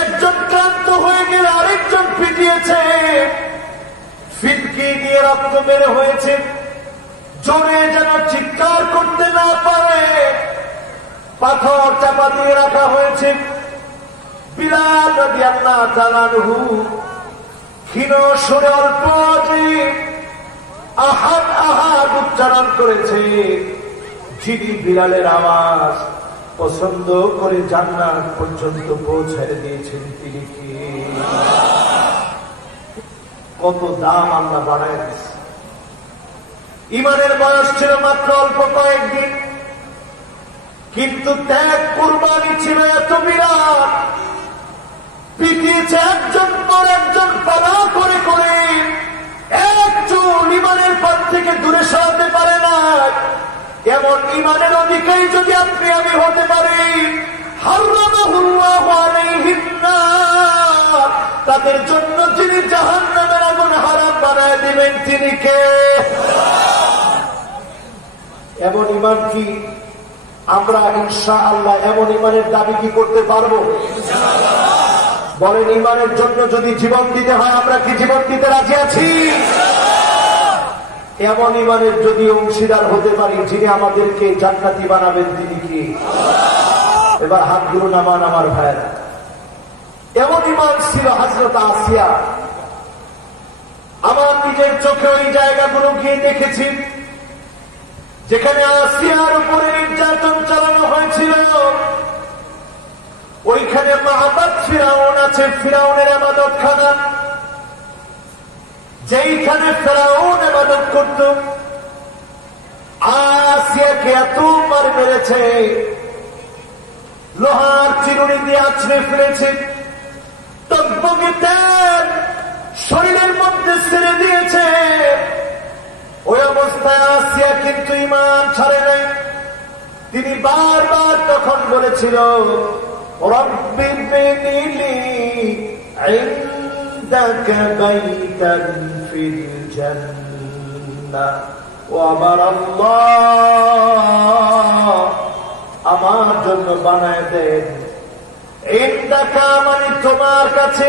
একজন ক্লান্ত হয়ে গেলে আরেকজন পিটিয়েছে ফিটকি দিয়ে রক্ত বের হয়েছে জোরে যেন চিৎকার করতে না পারে পাথর চাপা দিয়ে রাখা হয়েছে বিলাল রাদিয়াল্লাহু তাআলা আনহু ক্ষীণ সুরে অল্প যে আহাদ আহাদ উচ্চারণ করেছে যিনি বিলালের আওয়াজ পছন্দ করে জান্নাত পর্যন্ত পৌঁছায় দিয়েছেন তিনি কি কত দাম আল্লাহ বাড়ায় দিয়েছে ঈমানের বয়স ছিল মাত্র অল্প কয়েকদিন কিন্তু ত্যাগ কুরবানি ছিল এত বিরাট পিটিয়েছে একজন পর একজন পালা করে করে এক চুল ঈমানের পথ থেকে দূরে সরাতে পারে না এমন ঈমানের অধিকারী যদি আপনি আমি হতে পারি হারামাহুল্লাহু আলাইহিন নার তাদের জন্য যিনি জাহান্নামের আগুন হারাম বানায় দিবেন তিনি কে এমন ঈমান কি আমরা ইনশাআল্লাহ এমন ঈমানের দাবি কি করতে পারবো বলেন ঈমানের জন্য যদি জীবন দিতে হয় আমরা কি জীবন দিতে রাজি আছি এমন ঈমানের যদি অংশীদার হতে পারি যিনি আমাদেরকে জান্নাতি বানাবেন তিনি কি এবার হাতগুলো নামান আমার ভাইয়েরা এমন ঈমান ছিল হযরত আসিয়া আমার নিজের চোখে ওই জায়গাগুলো গিয়ে দেখেছি যেখানে আসিয়ার উপরে নির্যাতন চালানো হয়েছিল ওইখানে মাহবাদ ফিরাউন আছে ফিরাউনের ইবাদতখানা যেইখানে ফিরাউন ইবাদত করত আসিয়াকে এত মার মেরেছে লোহার চিরুনি দিয়ে আছড়ে ফেলেছে টকবকে তেল শরীরের মধ্যে ছেড়ে দিয়েছে ওই অবস্থায় আসিয়া কিন্তু ঈমান ছাড়ে নাই তিনি বারবার তখন বলেছিল রব্বি ইবনি লি ইনদাকা বাইতান ফিল জান্নাহ ওয়া আমার আল্লাহ আমার জন্য বানায় দেন ইনদাকা মানে তোমার কাছে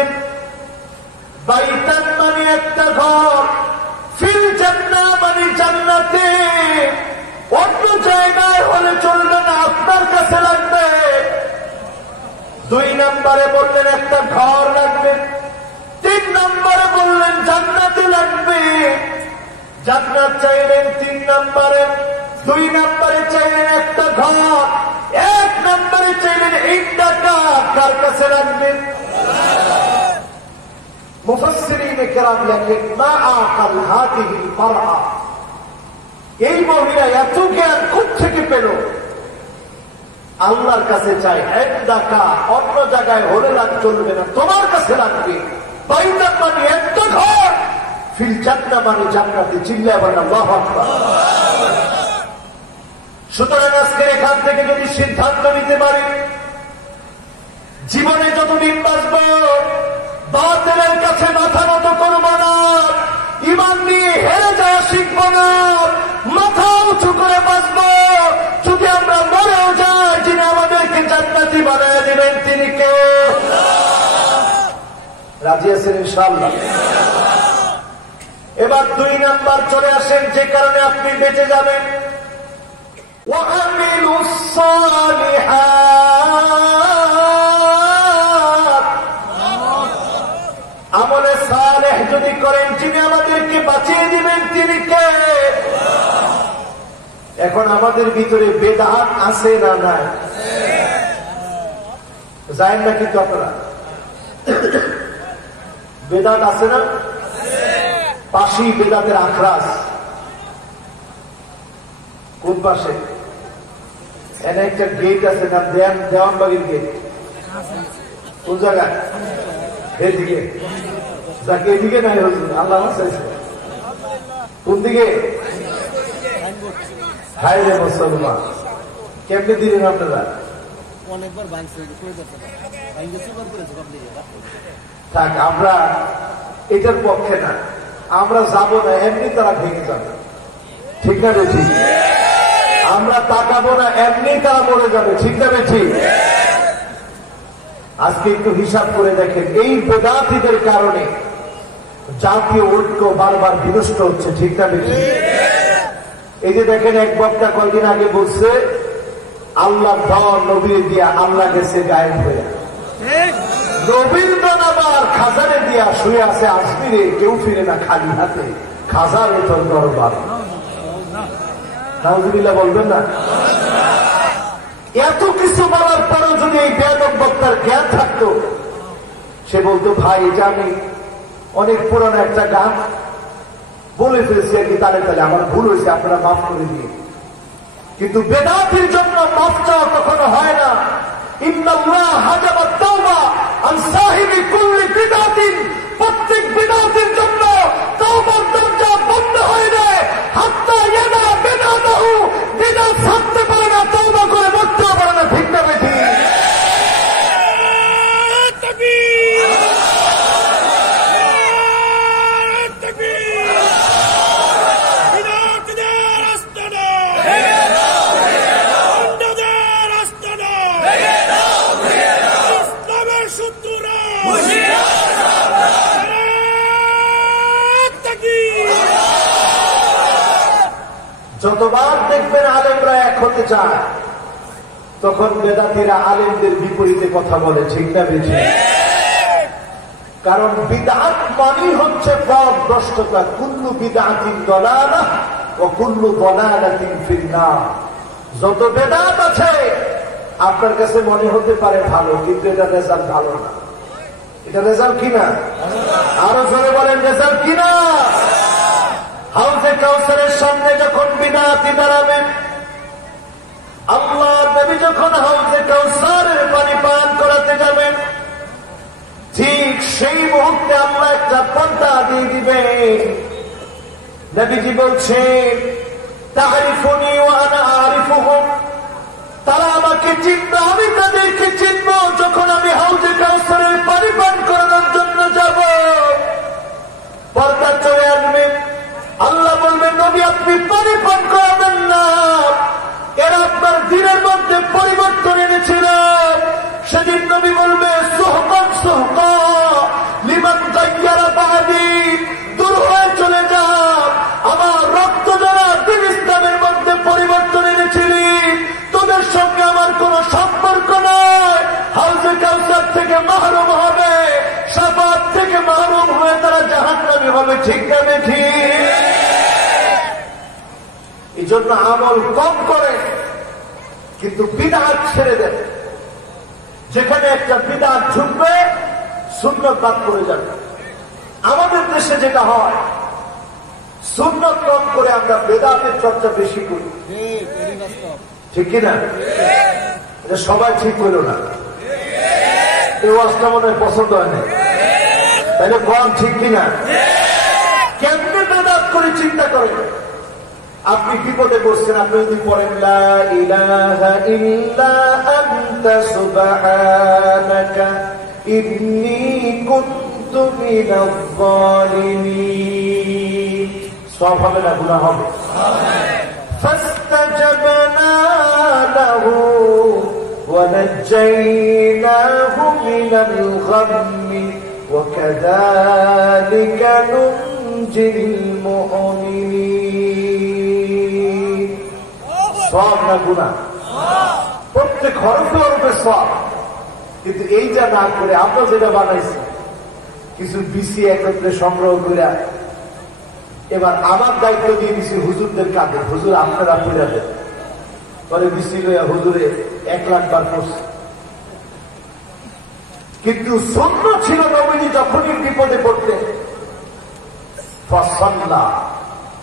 বাইতান মানে একটা ঘর, ফিল জান্নাহ মানে জান্নাতে। অন্য জায়গায় হলে চলবে না, আপনার কাছে লাগবে। 2 নম্বরে বললেন একটা ঘর লাগবে, 3 নম্বরে বললেন জান্নাতে লাগবে। জান্নাত চাইলেন 3 নম্বরে, 2 নম্বরে চাইলেন একটা ঘর, 1 নম্বরে চাইলেন এই টাকা। কার কাছে রাখবেন? মুফাসসিরিনে কেরাম লেখেন মা আকাল হাদিহিল মারআ, এই মহিলা এত জ্ঞান কোত্থেকে পেল? আল্লাহর কাছে চাই, এক টাকা অন্য জায়গায় হলে লাগ চলবে না, তোমার কাছে লাগবে। বাইতান মানে একটা ঘর, ফিল জান্নাহ মানে জান্নাতে। চিল্লায় বলেন আল্লাহু আকবার। সুতরাং আজকে এখান থেকে যদি সিদ্ধান্ত নিতে পারি, জীবনে যতদিন বাঁচব বাতিলের কাছে মাথা নত করব না, ঈমান নিয়ে হেরে যাওয়া শিখব না, মাথা উঁচু করে বাঁচব। যদি আমরা মরেও যাই, যিনি আমাদেরকে জান্নাতি বানায় দিবেন তিনি কে? রাজি আছেন ইনশাআল্লাহ? এবার 2 নাম্বার চলে আসেন, যে কারণে আপনি বেঁচে যাবেন। وَعَمِلُوا الصَّالِحَاتِ, আমলে সালেহ যদি করেন, যিনি আমাদেরকে বাঁচিয়ে দিবেন তিনি কে? এখন আমাদের ভিতরে বেদাত আছে না নাই? জানেন না কিন্তু আপনারা বেদাত আছে না? পাশি বেদাতের আখড়াস। কোন পাশে? এনে একটা গেট আছে না, দেওয়ানবাগির গেট। কোন জায়গায়? এদিকে। যাকে এদিকে নাই হচ্ছে আল্লাহ চাইছে। কোন দিকে? হাই রে মুসলমান, কেমনি দিলেন আপনারা? থাক, আমরা এটার পক্ষে না, আমরা যাবো না, এমনি তারা ভেঙে যাবে। ঠিক না রে? ঠিক। আমরা তাকাবো না, এমনি তারা মরে যাবে। ঠিক না রে? ঠিক। আজকে একটু হিসাব করে দেখেন, এই বেদাতীদের কারণে জাতীয় ঐক্য বারবার বিনষ্ট হচ্ছে। ঠিক না রে? ঠিক। এই যে দেখেন, এক বক্তা কয়েকদিন আগে বলছে আল্লাহ ধন নবীর দিয়া আল্লাহ গেছে গায়েব হয়ে। রবীন্দ্র আবার খাজারে দিয়া শুয়ে আছে আজমিরে, কেউ ফিরে না খালি হাতে, খাজারে তোর দরবার। নাউজুবিল্লাহ বলবেন না? এত কিছু বলার পরেও যদি এই বেয়াদব বক্তার জ্ঞান থাকতো, সে বলতো ভাই জানি অনেক পুরানো একটা গান বলে ফেলছি আর কি, তাহলে আমার ভুল হয়েছে, আপনারা মাফ করে দিয়ে। কিন্তু বেদাতির জন্য মাফ চাওয়া কখনো হয় না। ইন্নাল্লাহ হাজাবা তাওবা আন সাহিবি কুল্লি বিদআতিন, প্রত্যেক বিদআতের জন্য তাওবার দরজা বন্ধ হয়ে যায়। হাত্তা ইয়াদা বিদআতাহু, বিদআত ছাড়তে পারে না, তাওবা করে মরতে পারে না। ঠিক না বেঠিক? যতবার দেখবেন আলেমরা এক হতে চায়, তখন বেদাতীরা আলেমদের বিপরীতে কথা বলে। ঠিক না বেশি? কারণ বিদআত মানে হচ্ছে পথভ্রষ্টতা। কুল্লু বিদআতিন দালালাহ ওয়া কুল্লু দালালাতিন ফিন্নার। যত বেদাত আছে আপনার কাছে মনে হতে পারে ভালো, কিন্তু এটা রেজাল্ট ভালো না। এটা রেজাল্ট কিনা? আরো জোরে বলেন, রেজাল্ট কিনা? হাউজে কাউসারের সামনে যখন বিদআতি দাঁড়াবেন, আল্লাহর নবী যখন হাউজে কাউসারের পানি পান করাতে যাবেন, ঠিক সেই মুহূর্তে আল্লাহ একটা পর্দা দিয়ে দিবেন। নবীজি বলছেন তারিফুনি ওয়া আনা আরিফুহুম, তারা আমাকে চিনবে, আমি তাদেরকে চিনব যখন আমি হাউজে কাউসারের পানি পান করানোর জন্য যাব। পর্দা চলে আসবে, আল্লাহ বলবেন নবী আপনি পানি পান করাবেন না, এরা আপনার দিনের মধ্যে পরিবর্তন এনেছিল। সেদিন নবী বলবে সুহকান সুহকা লিমান গায়্যারা হবে, ঠিক না ঠিক? এই জন্য আমল কম করে কিন্তু বিদআত ছেড়ে দেন। যেখানে একটা বিদআত ঢুকবে সুন্নাত বাদ করে যাবে। আমাদের দেশে যেটা হয়, সুন্নাত কম করে আমরা বেদাতের চর্চা বেশি করি, ঠিক কিনা? এটা সবাই ঠিক করল না, এই ওয়াজটা মনে হয় পছন্দ হয় না, তাহলে কম ঠিক কিনা? কেমনে বেদাত করে চিন্তা করেন? আপনি বিপদে পড়ছেন, আপনি যদি পড়েন লা ইলাহা ইল্লা আনতা সুবহানাকা ইন্নী কুনতু মিনাজ জালিমিন, সব হবে না গুনাহ হবে? ফাস্তাজাবনা লাহু ওয়া নাজ্জায়নাহু মিনাল গাম্মি ওয়া কাযালিকা নুনজিল মুমিনিন। সব না গুনাহ? প্রত্যেক হরফে হরফে সব। কিন্তু এই যা না করে আমরা যেটা বানাইছি, কিছু বিসি একত্রে সংগ্রহ করে এবার আমার দায়িত্ব দিয়ে দিছি হুজুরদের কাঁধে, হুজুর আপনারা পড়ে দেন, পরে বিসি লইয়া হুজুরে 1 লাখ বার পড়ছে। কিন্তু সুন্নাত ছিল নবীজি যখনই বিপদে পড়তেন ফাসাল্লা,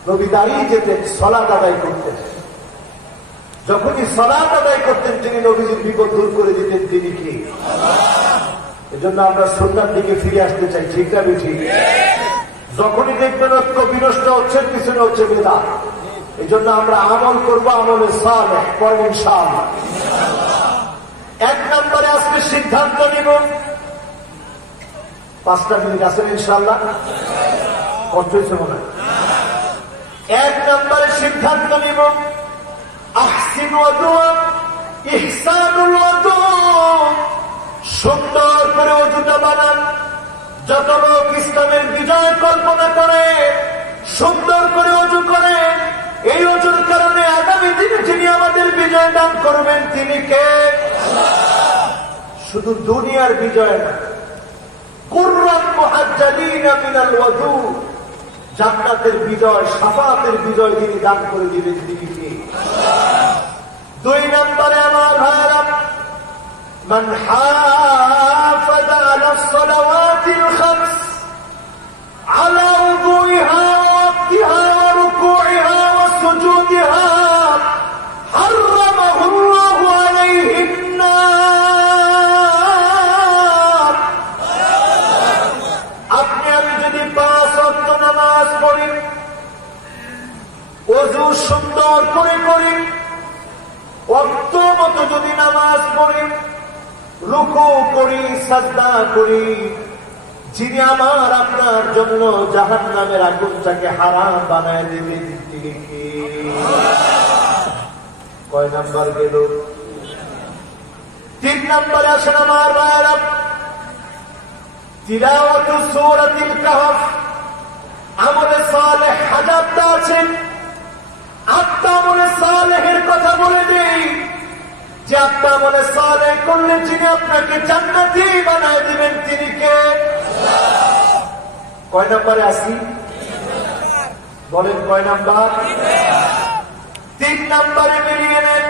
নবী দাঁড়িয়ে যেতেন, সালাত আদায় করতেন। যখনই সালাত আদায় করতেন তিনি নবীজির বিপদ দূর করে দিতেন, তিনি কি? এজন্য আমরা সুন্নাত দিকে ফিরে আসতে চাই, ঠিক না ঠিক? যখনই দেখবেন ঐক্য বিনষ্ট হচ্ছে, পিছনে হচ্ছে বিদআত। এই জন্য আমরা আমল করবো, আমলে সালেহ করব ইনশাআল্লাহ। 1 নম্বরে আজকে সিদ্ধান্ত নিব, 5টা মিনিট আছেন ইনশাআল্লাহ, কষ্ট হয়েছে মনে হয়। 1 নম্বরে সিদ্ধান্ত নিব আহসিন ওয়াদু ইহসানুল ওয়াদু, সুন্দর করে ওযুটা বানান। যত লোক ইসলামের বিজয় কল্পনা করে সুন্দর করে ওযু করে, এই ওযুর কারণে আগামী দিনে যিনি আমাদের বিজয় দান করবেন তিনি কে? শুধু দুনিয়ার বিজয় না, কুররাত মুহাজ্জালিনা মিনাল ওয়াদু, জান্নাতের বিজয়, শাফাআতের বিজয় যিনি দান করে দিবেন তিনি কে? 2 নম্বরে আমার ভাইরা, মান হাফাযা আলাস সালাওয়াতিল খামস আলা উযুইহা ওয়া ওয়াক্তিহা ওয়া রুকুইহা ওয়া সুজুদিহা হারামাহুল্লাহু আলাইহিন নার। আপনি আমি যদি 5 ওয়াক্ত নামাজ পড়ি, ওযু সুন্দর করে করি, ওয়াক্ত মতো যদি নামাজ পড়ি, রুকু করি, সাজদা করি, যিনি আমার আপনার জন্য জাহান্নামের আগুনটাকে হারাম বানায় দেবেন তিনি কে? কয় নাম্বার গেল? 3 নম্বরে আসেন আমার ভাইরা, তিলাওয়াতু সূরাতিল কাহফ। আমলে সালেহ হাজারটা আছেন, 8টা আমলে সালেহের কথা বলে দেই, যে 8টা আমলে সালেহ করলে যিনি আপনাকে জান্নাতি বানায় দিবেন তিনি কে? কয় নম্বরে আসি? বলেন কয় নাম্বার? 3 নম্বরে মিলিয়ে নেন,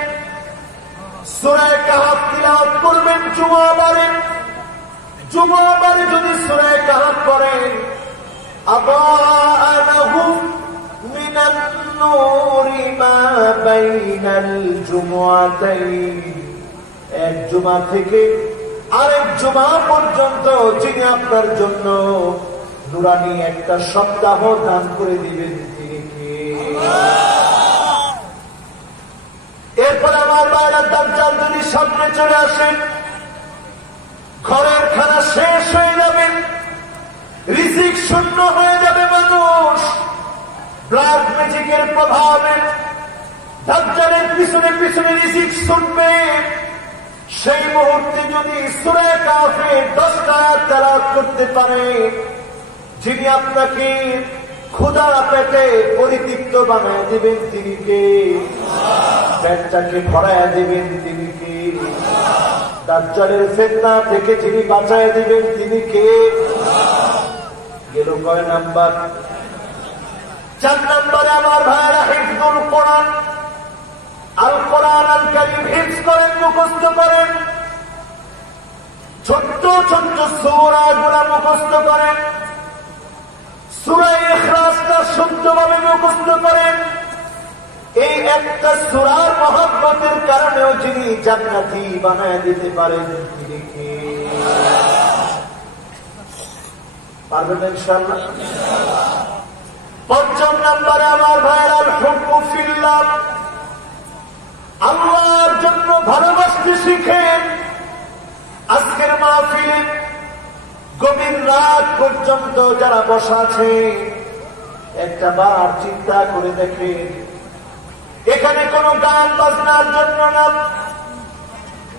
সূরা কাহফ তিলাওয়াত করবেন জুমাবারে। জুমাবারে যদি সূরা কাহফ করেন, আদাআ লাহু মিনান নূরি মা বাইনাল জুমআতাইন, এক জুমা থেকে আরেক জুমা পর্যন্ত যিনি আপনার জন্য নুরানি একটা সপ্তাহ দান করে দিবেন তিনি কে? এরপর আমার বাইরা দাজ্জাল যদি সামনে চলে আসেন, ঘরের খানা শেষ হয়ে যাবে, রিজিক শূন্য হয়ে যাবে, মানুষ ব্ল্যাক ম্যাজিকের প্রভাবে দাজ্জালের পিছনে পিছনে রিজিক ছুটবে। সেই মুহূর্তে যদি সূরা কাহফে 10টা তেলাওয়াত করতে পারে, যিনি আপনাকে ক্ষুধা পেটে পরিতৃপ্ত বানায় দিবেন তিনি কে? পেটটাকে ভরায় দিবেন তিনি কে? দাজ্জালের ফিতনা থেকে যিনি বাঁচায় দিবেন তিনি কে? গেল কয় নাম্বার? 4 নম্বরে আমার ভাইরা হিফজুল কোরআন, আল কোরআন আল কারীম হিফজ করেন, মুখস্থ করেন, ছোট্ট ছোট্ট সূরাগুলো মুখস্থ করেন, সূরা ইখলাসটা শুদ্ধভাবে মুখস্থ করেন। এই একটা সূরার মহব্বতের কারণেও যিনি জান্নাতি বানায় দিতে পারেন তিনি কে? পারবেন ইনশাআল্লাহ? 5 নম্বরে আমার ভাইরা আল হুব্বু ফিল্লাহ, আল্লাহর জন্য ভালোবাসতে শিখেন। আজকের মাহফিলে গভীর রাত পর্যন্ত যারা বসা আছে, একটা বার চিন্তা করে দেখেন, এখানে কোন গান বাজনার জন্য না,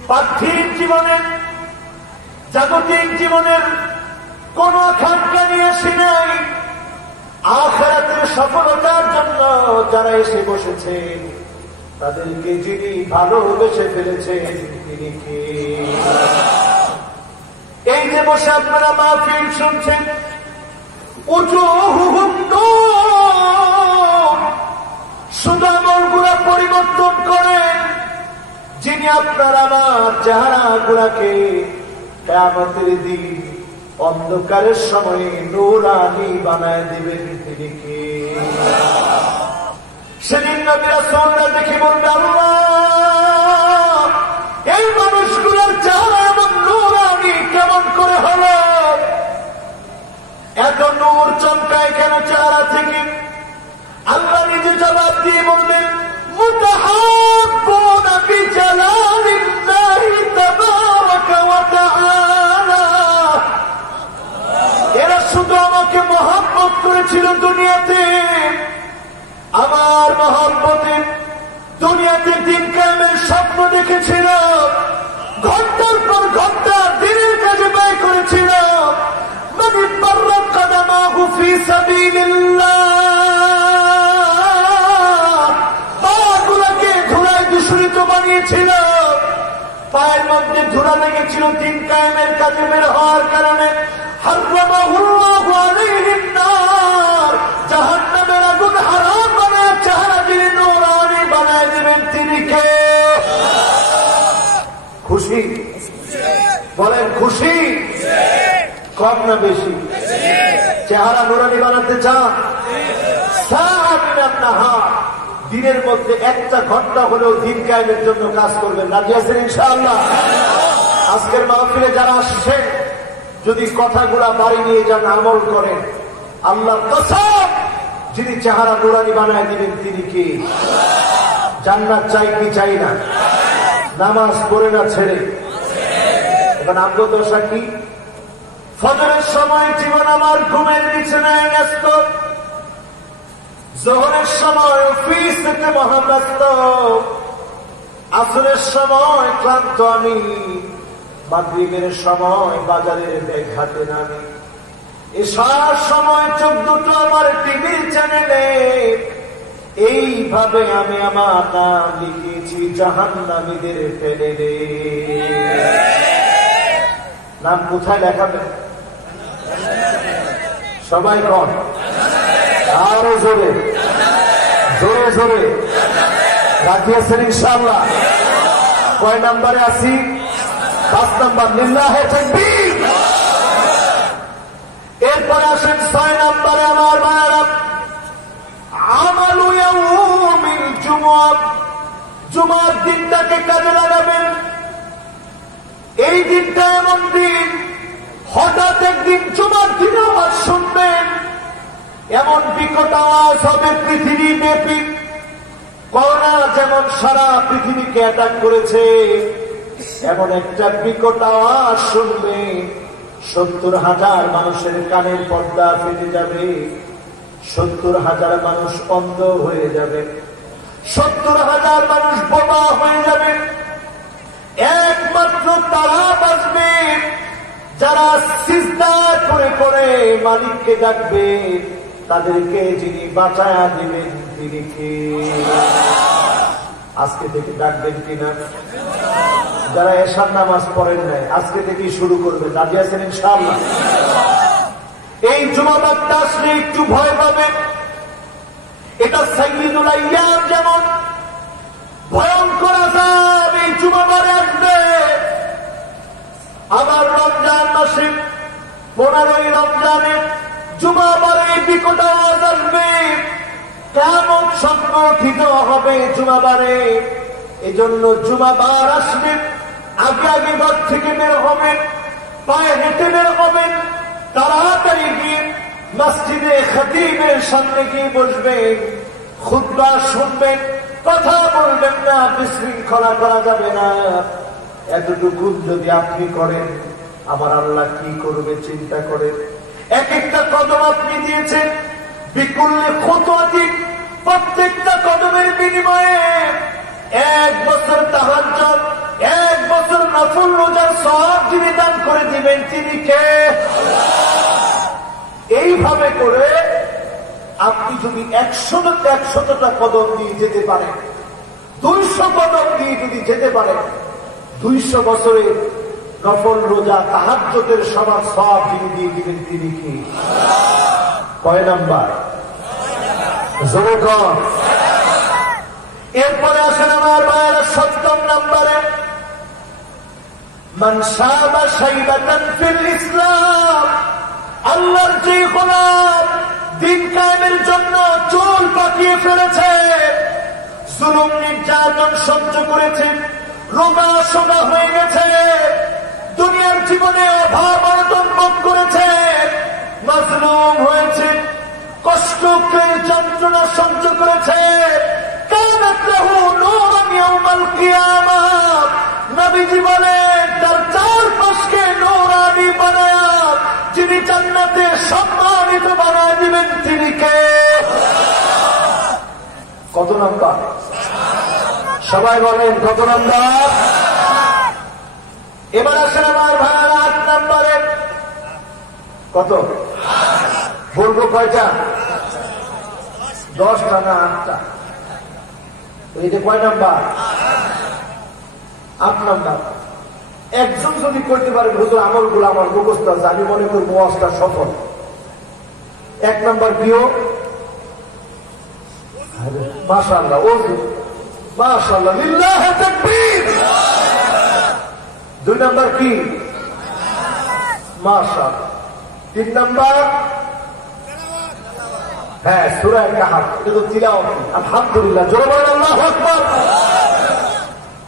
পার্থিব জীবনের জাগতিক জীবনের কোন আকাঙ্ক্ষা নিয়ে আসি নাই, আখিরাতের সফলতার জন্য যারা এসে বসেছে, তাদেরকে যিনি ভালোবেসে ফেলেছেন তিনি কে? এই যে বসে আপনারা মাহফিল শুনছেন, উজুহুহুম নূর, শুধু আমলগুলো পরিবর্তন করেন যিনি আপনার আমার চেহারাগুলোকে কিয়ামতের দিন অন্ধকারের সময়ে নূরানি বানায় দিবেন তিনি কে? সেদিন নবী রাসূলরা দেখে বলবে, আল্লাহ, এই মানুষগুলোর চেহারা এমন নূরানি কেমন করে হলো? এত নূর চমকায় কেন চেহারা থেকে? আল্লাহ নিজে জবাব দিয়ে বলবেন, মুতাহাব্বুনা বিজালালিল্লাহি তাবারাকা ওয়া তাআলা, এরা শুধু আমাকে মহব্বত করেছিল দুনিয়াতে, আমার মহব্বতে দুনিয়াতে দিন কায়েমের স্বপ্ন দেখেছিল, ঘন্টার পর ঘন্টা দিনের কাজে ব্যয় করেছিল। মান বাররা কদমাহু ফি সাবিলিল্লাহ, পাগুলোকে ধুলায় দূষিত বানিয়েছিল, পায়ের মধ্যে ধুলা লেগেছিল দিন কায়েমের কাজে বের হওয়ার কারণে। হারামাহুল্লাহু আলাইহিন নার, জাহান্নামের আগুন হারাম বানায় চেহারা যিনি নূরানি বানায় দিবেন তিনি কে? খুশি? বলেন খুশি? কম না বেশি? চেহারা নূরানি বানাতে চান? দিনের মধ্যে একটা ঘন্টা হলেও দিন কায়েমের জন্য কাজ করবেন, রাজি আছেন ইনশাআল্লাহ? আজকের মাহফিলে যারা আসছে, যদি কথাগুলা বাড়ি নিয়ে যান, আমল করেন, আল্লাহর কসম, যিনি চেহারা নূরানি বানায় দিবেন তিনি কে? জান্নাত চাই কি চাই না? নামাজ পড়ে না ছেড়ে? এখন আত্মদশা কি? ফজরের সময় জীবন আমার ঘুমের বিছানায় ন্যস্ত, যোহরের সময় অফিস থেকে মহাব্যস্ত, আসরের সময় ক্লান্ত আমি, মাগরিবের সময় বাজারের ব্যাগ হাতে নামি, এশার সময় চোখ দুটো আমার টিভির চ্যানেলে। এইভাবে আমি আমার নাম লিখেছি জাহান্নামীদের প্যানেলে। নাম কোথায় লেখাবে? সবাই কন, আরো জোরে জোরে জোরে, রাজি আছেন ইনশাআল্লাহ? কয় নাম্বারে আছি? 5 নাম্বার, লিল্লাহে তাকবীর। এরপরে আসেন 6 নাম্বারে আমার ভাইরা, আমালু ইয়াউমিল জুমআহ, জুমার দিনটাকে কাজে লাগাবেন। এই দিনটা এমন দিন, হঠাৎ একদিন জুমার দিন আওয়াজ শুনবেন, এমন বিকট আওয়াজ হবে পৃথিবী ব্যাপী। করোনা যেমন সারা পৃথিবীকে অ্যাটাক করেছে, এমন একটা বিকট আওয়াজ শুনবে, 70,000 মানুষের কানের পর্দা ফেটে যাবে, 70,000 মানুষ অন্ধ হয়ে যাবে, 70,000 মানুষ বোবা হয়ে যাবে। একমাত্র তারা বাঁচবে যারা সিজদা করে করে মালিককে ডাকবে, তাদেরকে যিনি বাঁচায়া দিবেন তিনি কে? আজকে থেকে ডাকবেন কিনা? যারা এশার নামাজ পড়েন নাই, আজকে থেকেই শুরু করবেন, রাজি আছেন ইনশাআল্লাহ? এই জুমাবারটা আসলে একটু ভয় পাবেন। এটা সাইয়্যিদুল আইয়াম, যেমন ভয়ঙ্কর আযাব এই জুমাবারে আসবে। আবার রমজান মাসে 15ই রমজানে জুমাবারে বিকট আওয়াজ আসবে, কিয়ামত সংঘটিত হবে জুমাবারে। এজন্য জুমাবার আসবে, আগে আগে ঘর থেকে বের হবেন, পায়ে হেঁটে বের হবেন, তাড়াতাড়ি গিয়ে মসজিদে খতিবের সামনে গিয়ে বসবেন, খুতবা শুনবেন, কথা বলবেন না, বিশৃঙ্খলা করা যাবে না। এতটুকু যদি আপনি করেন, আমার আল্লাহ কি করবে চিন্তা করেন। এক একটা কদম আপনি দিয়েছেন, বিকুল্লে খুতওয়াতি, প্রত্যেকটা কদমের বিনিময়ে 1 বছর তাহাজ্জুদ, 1 বছর নফল রোজার সওয়াব যিনি দান করে দিবেন তিনি কে? এইভাবে করে আপনি যদি 100টা কদম দিয়ে যেতে পারেন, 200 কদম দিয়ে যদি যেতে পারেন, 200 বছরের নফল রোজা তাহাজ্জুদের সমান সওয়াব যিনি দিয়ে দিবেন তিনি কি? কয় নাম্বার? জোরে কর। এরপরে আসেন আমার ভাইয়েরা 7ম নম্বরে, মান শাবা শাইবাতান ফিল ইসলাম। আল্লাহর যে গোলাম দিন কায়েমের জন্য চুল পাকিয়ে ফেলেছে, জুলুম নির্যাতন সহ্য করেছে, রোগা সোগা হয়ে গেছে, দুনিয়ার জীবনে অভাব অনটন ভোগ করেছে, মাজলুম হয়েছে, কষ্টকে যন্ত্রণা সহ্য করেছে, কানাত লাহু নূরান ইয়াউমাল কিয়ামাহ। নবীজি বলেন তার চারপাশকে নূরানি বানায়া যিনি জান্নাতে সম্মানিত বানায় দিবেন তিনি কে? কত নাম্বার? সবাই বলেন কত নাম্বার? এবার আসেন আমার ভাইয়েরা 8 নম্বরে। কত বলবো? কয়টা? 10টা না 8টা? এটা কয় নাম্বার? 8 নাম্বার। একজন যদি করতে পারে হুজুর আমলগুলো আমার মুখস্থ আছে, আমি মনে করি ওয়াজটা সফল। 1 নাম্বার কিও? মাশাআল্লাহ, ওযু, মাশাআল্লাহ, লিল্লাহি তাকবীর। 2 নাম্বার কি? মাশাআল্লাহ। 3 নাম্বার হ্যাঁ সূরা কাহফ, এটা তো তিলাওয়াত। আলহামদুলিল্লাহ, জোরে বলেন আল্লাহু আকবার।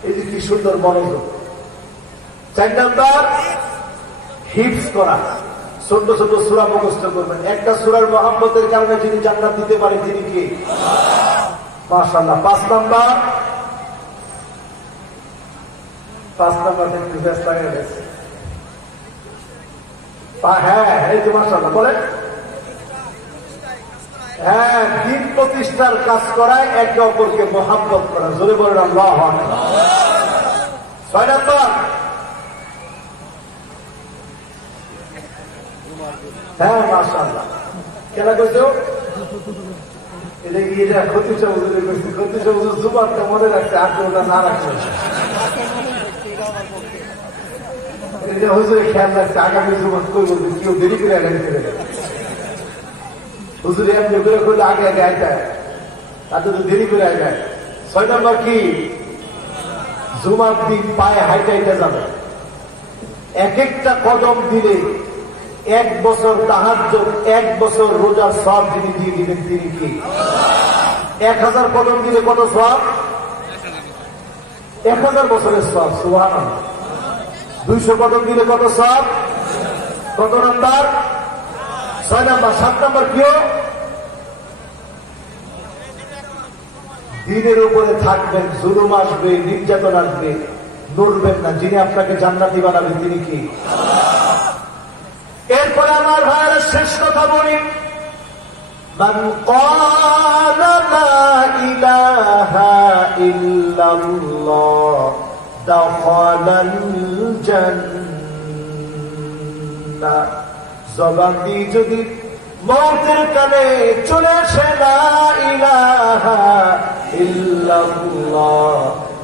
এই যে কি সুন্দর মনোযোগ। 4 নাম্বার হিফজ করা, ছোট ছোট সূরা মুখস্থ করবেন। একটা সূরার মহব্বতের কারণে যিনি জান্নাত দিতে পারে তিনি কি? মাশাআল্লাহ। 5 নাম্বার, 5 নাম্বার একটু ব্যস্ত হয়ে গেছে। হ্যাঁ এই যে মাশাআল্লাহ বলেন। হ্যাঁ, দিন প্রতিষ্ঠার কাজ করায় একে অপরকে মহব্বত করা, জোরে বলেন আল্লাহু আকবার। 6 নাম্বার হ্যাঁ মাশাআল্লাহ কেনা করছো? এটা কি এটা খতিজা হুজুরে করছে? খতিজা হুজুর জুমারটা মনে রাখছে, আর ওটা না রাখছে এটা হুজুরে খেয়াল রাখছে। আগামী জুমার কই বলবে কেউ দেরি করে আগামী করে হুজুরে এমনি করে করলে আগে আগে আইটায়, তাতে তো দেরি করে আগায়। 6 নাম্বার কি? জুমার দিন পায়ে হাইটা হাইটা যাবে। এক একটা কদম দিলে 1 বছর তাহাজ্জুদ, 1 বছর রোজার সওয়াব যিনি দিয়ে দিবেন তিনি কি? 1000 কদম দিলে কত সওয়াব? 1000 বছরের সওয়াব। সুবহানাল্লাহ। 200 কদম দিলে কত সওয়াব? কত নাম্বার? 6 নাম্বার। 7 নাম্বার কিও? দিনের উপরে থাকবেন, জুলুম আসবে, নির্যাতন আসবে, নড়বেন না, যিনি আপনাকে জান্নাতি বানাবেন তিনি কি? এরপরে আমার ভাইয়েরা শেষ কথা বলি, মান ক্বালা লা ইলাহা ইল্লাল্লাহ দাখালাল জান্নাহ। জবান দিয়ে যদি মওতের কানে চলে আসে লা ইলাহা ইল্লাল্লাহ,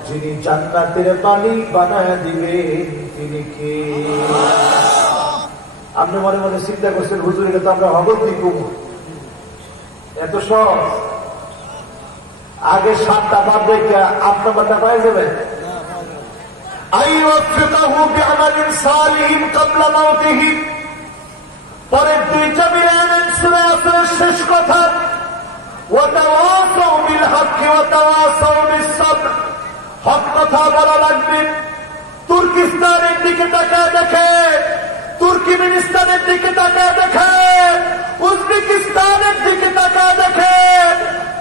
যিনি জান্নাতের মালিক বানায় দিবেন তিনি কে? আপনি মনে মনে চিন্তা করছেন হুজুর এটা তো আমরা হবত দিই কমু, এত সহজ। আগে 7টা বাদ রেখে 8 নম্বরটা পাই যাবেন। পরের 2টা মিলানেন সূরা আসরের শেষ কথা, ওয়াতাওয়াসাউ বিল হক ওয়াতাওয়াসাউ বিস সাবর। হক কথা বলা লাগবে। তুর্কিস্তানের দিকে তাকায় দেখে, তুর্কমেনিস্তানের দিকে তাকায় দেখে, উজবেকিস্তানের দিকে তাকায় দেখে,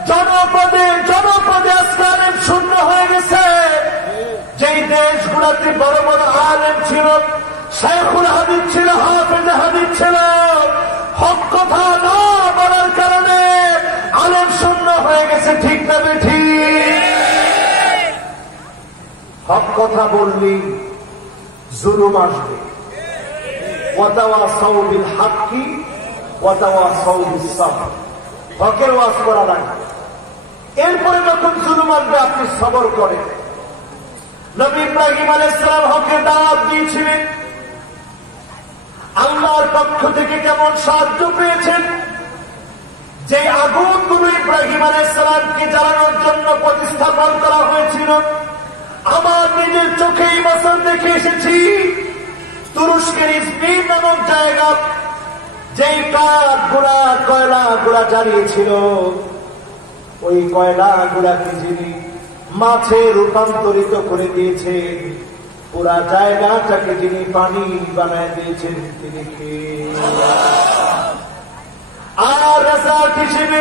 জনপদে জনপদে আজকালের শূন্য হয়ে গেছে। যেই দেশগুলোতে বড় বড় আলেম ছিল, শাইখুল হাদিস ছিল, হাফেজ হাদিস ছিল, হক কথা না বলার কারণে আলেম শূন্য হয়ে গেছে। ঠিক না ঠিক? হক কথা বললি জুলুম আসবে। ওয়াতাওয়াসাউ বিল হাক্কি ওয়াতাওয়াসাউ বিস সাবর। হকের ওয়াজ করা লাগবে। এরপরে যখন জুলুম আসবে আপনি সবর করেন। নবী ইব্রাহিম আলাইহিস সালাম হকের দাওয়াত দিয়েছিলেন, আল্লাহর পক্ষ থেকে কেমন সাহায্য পেয়েছেন। যে আগুনগুলো ইব্রাহিম আলাইহিস সালামকে জ্বালানোর জন্য প্রতিস্থাপন করা হয়েছিল, আমার নিজের চোখেই বছর দেখে এসেছি। তুরস্কের ইজমির নামক জায়গা, যেই কাঠ গুড়া কয়লা গুড়া জ্বালিয়েছিল, ওই কয়লা গুড়াকে যিনি মাছে রূপান্তরিত করে দিয়েছেন, পুরা জায়গাটাকে যিনি পানি বানায় দিয়েছেন তিনি কে? আর রাজাক হিসেবে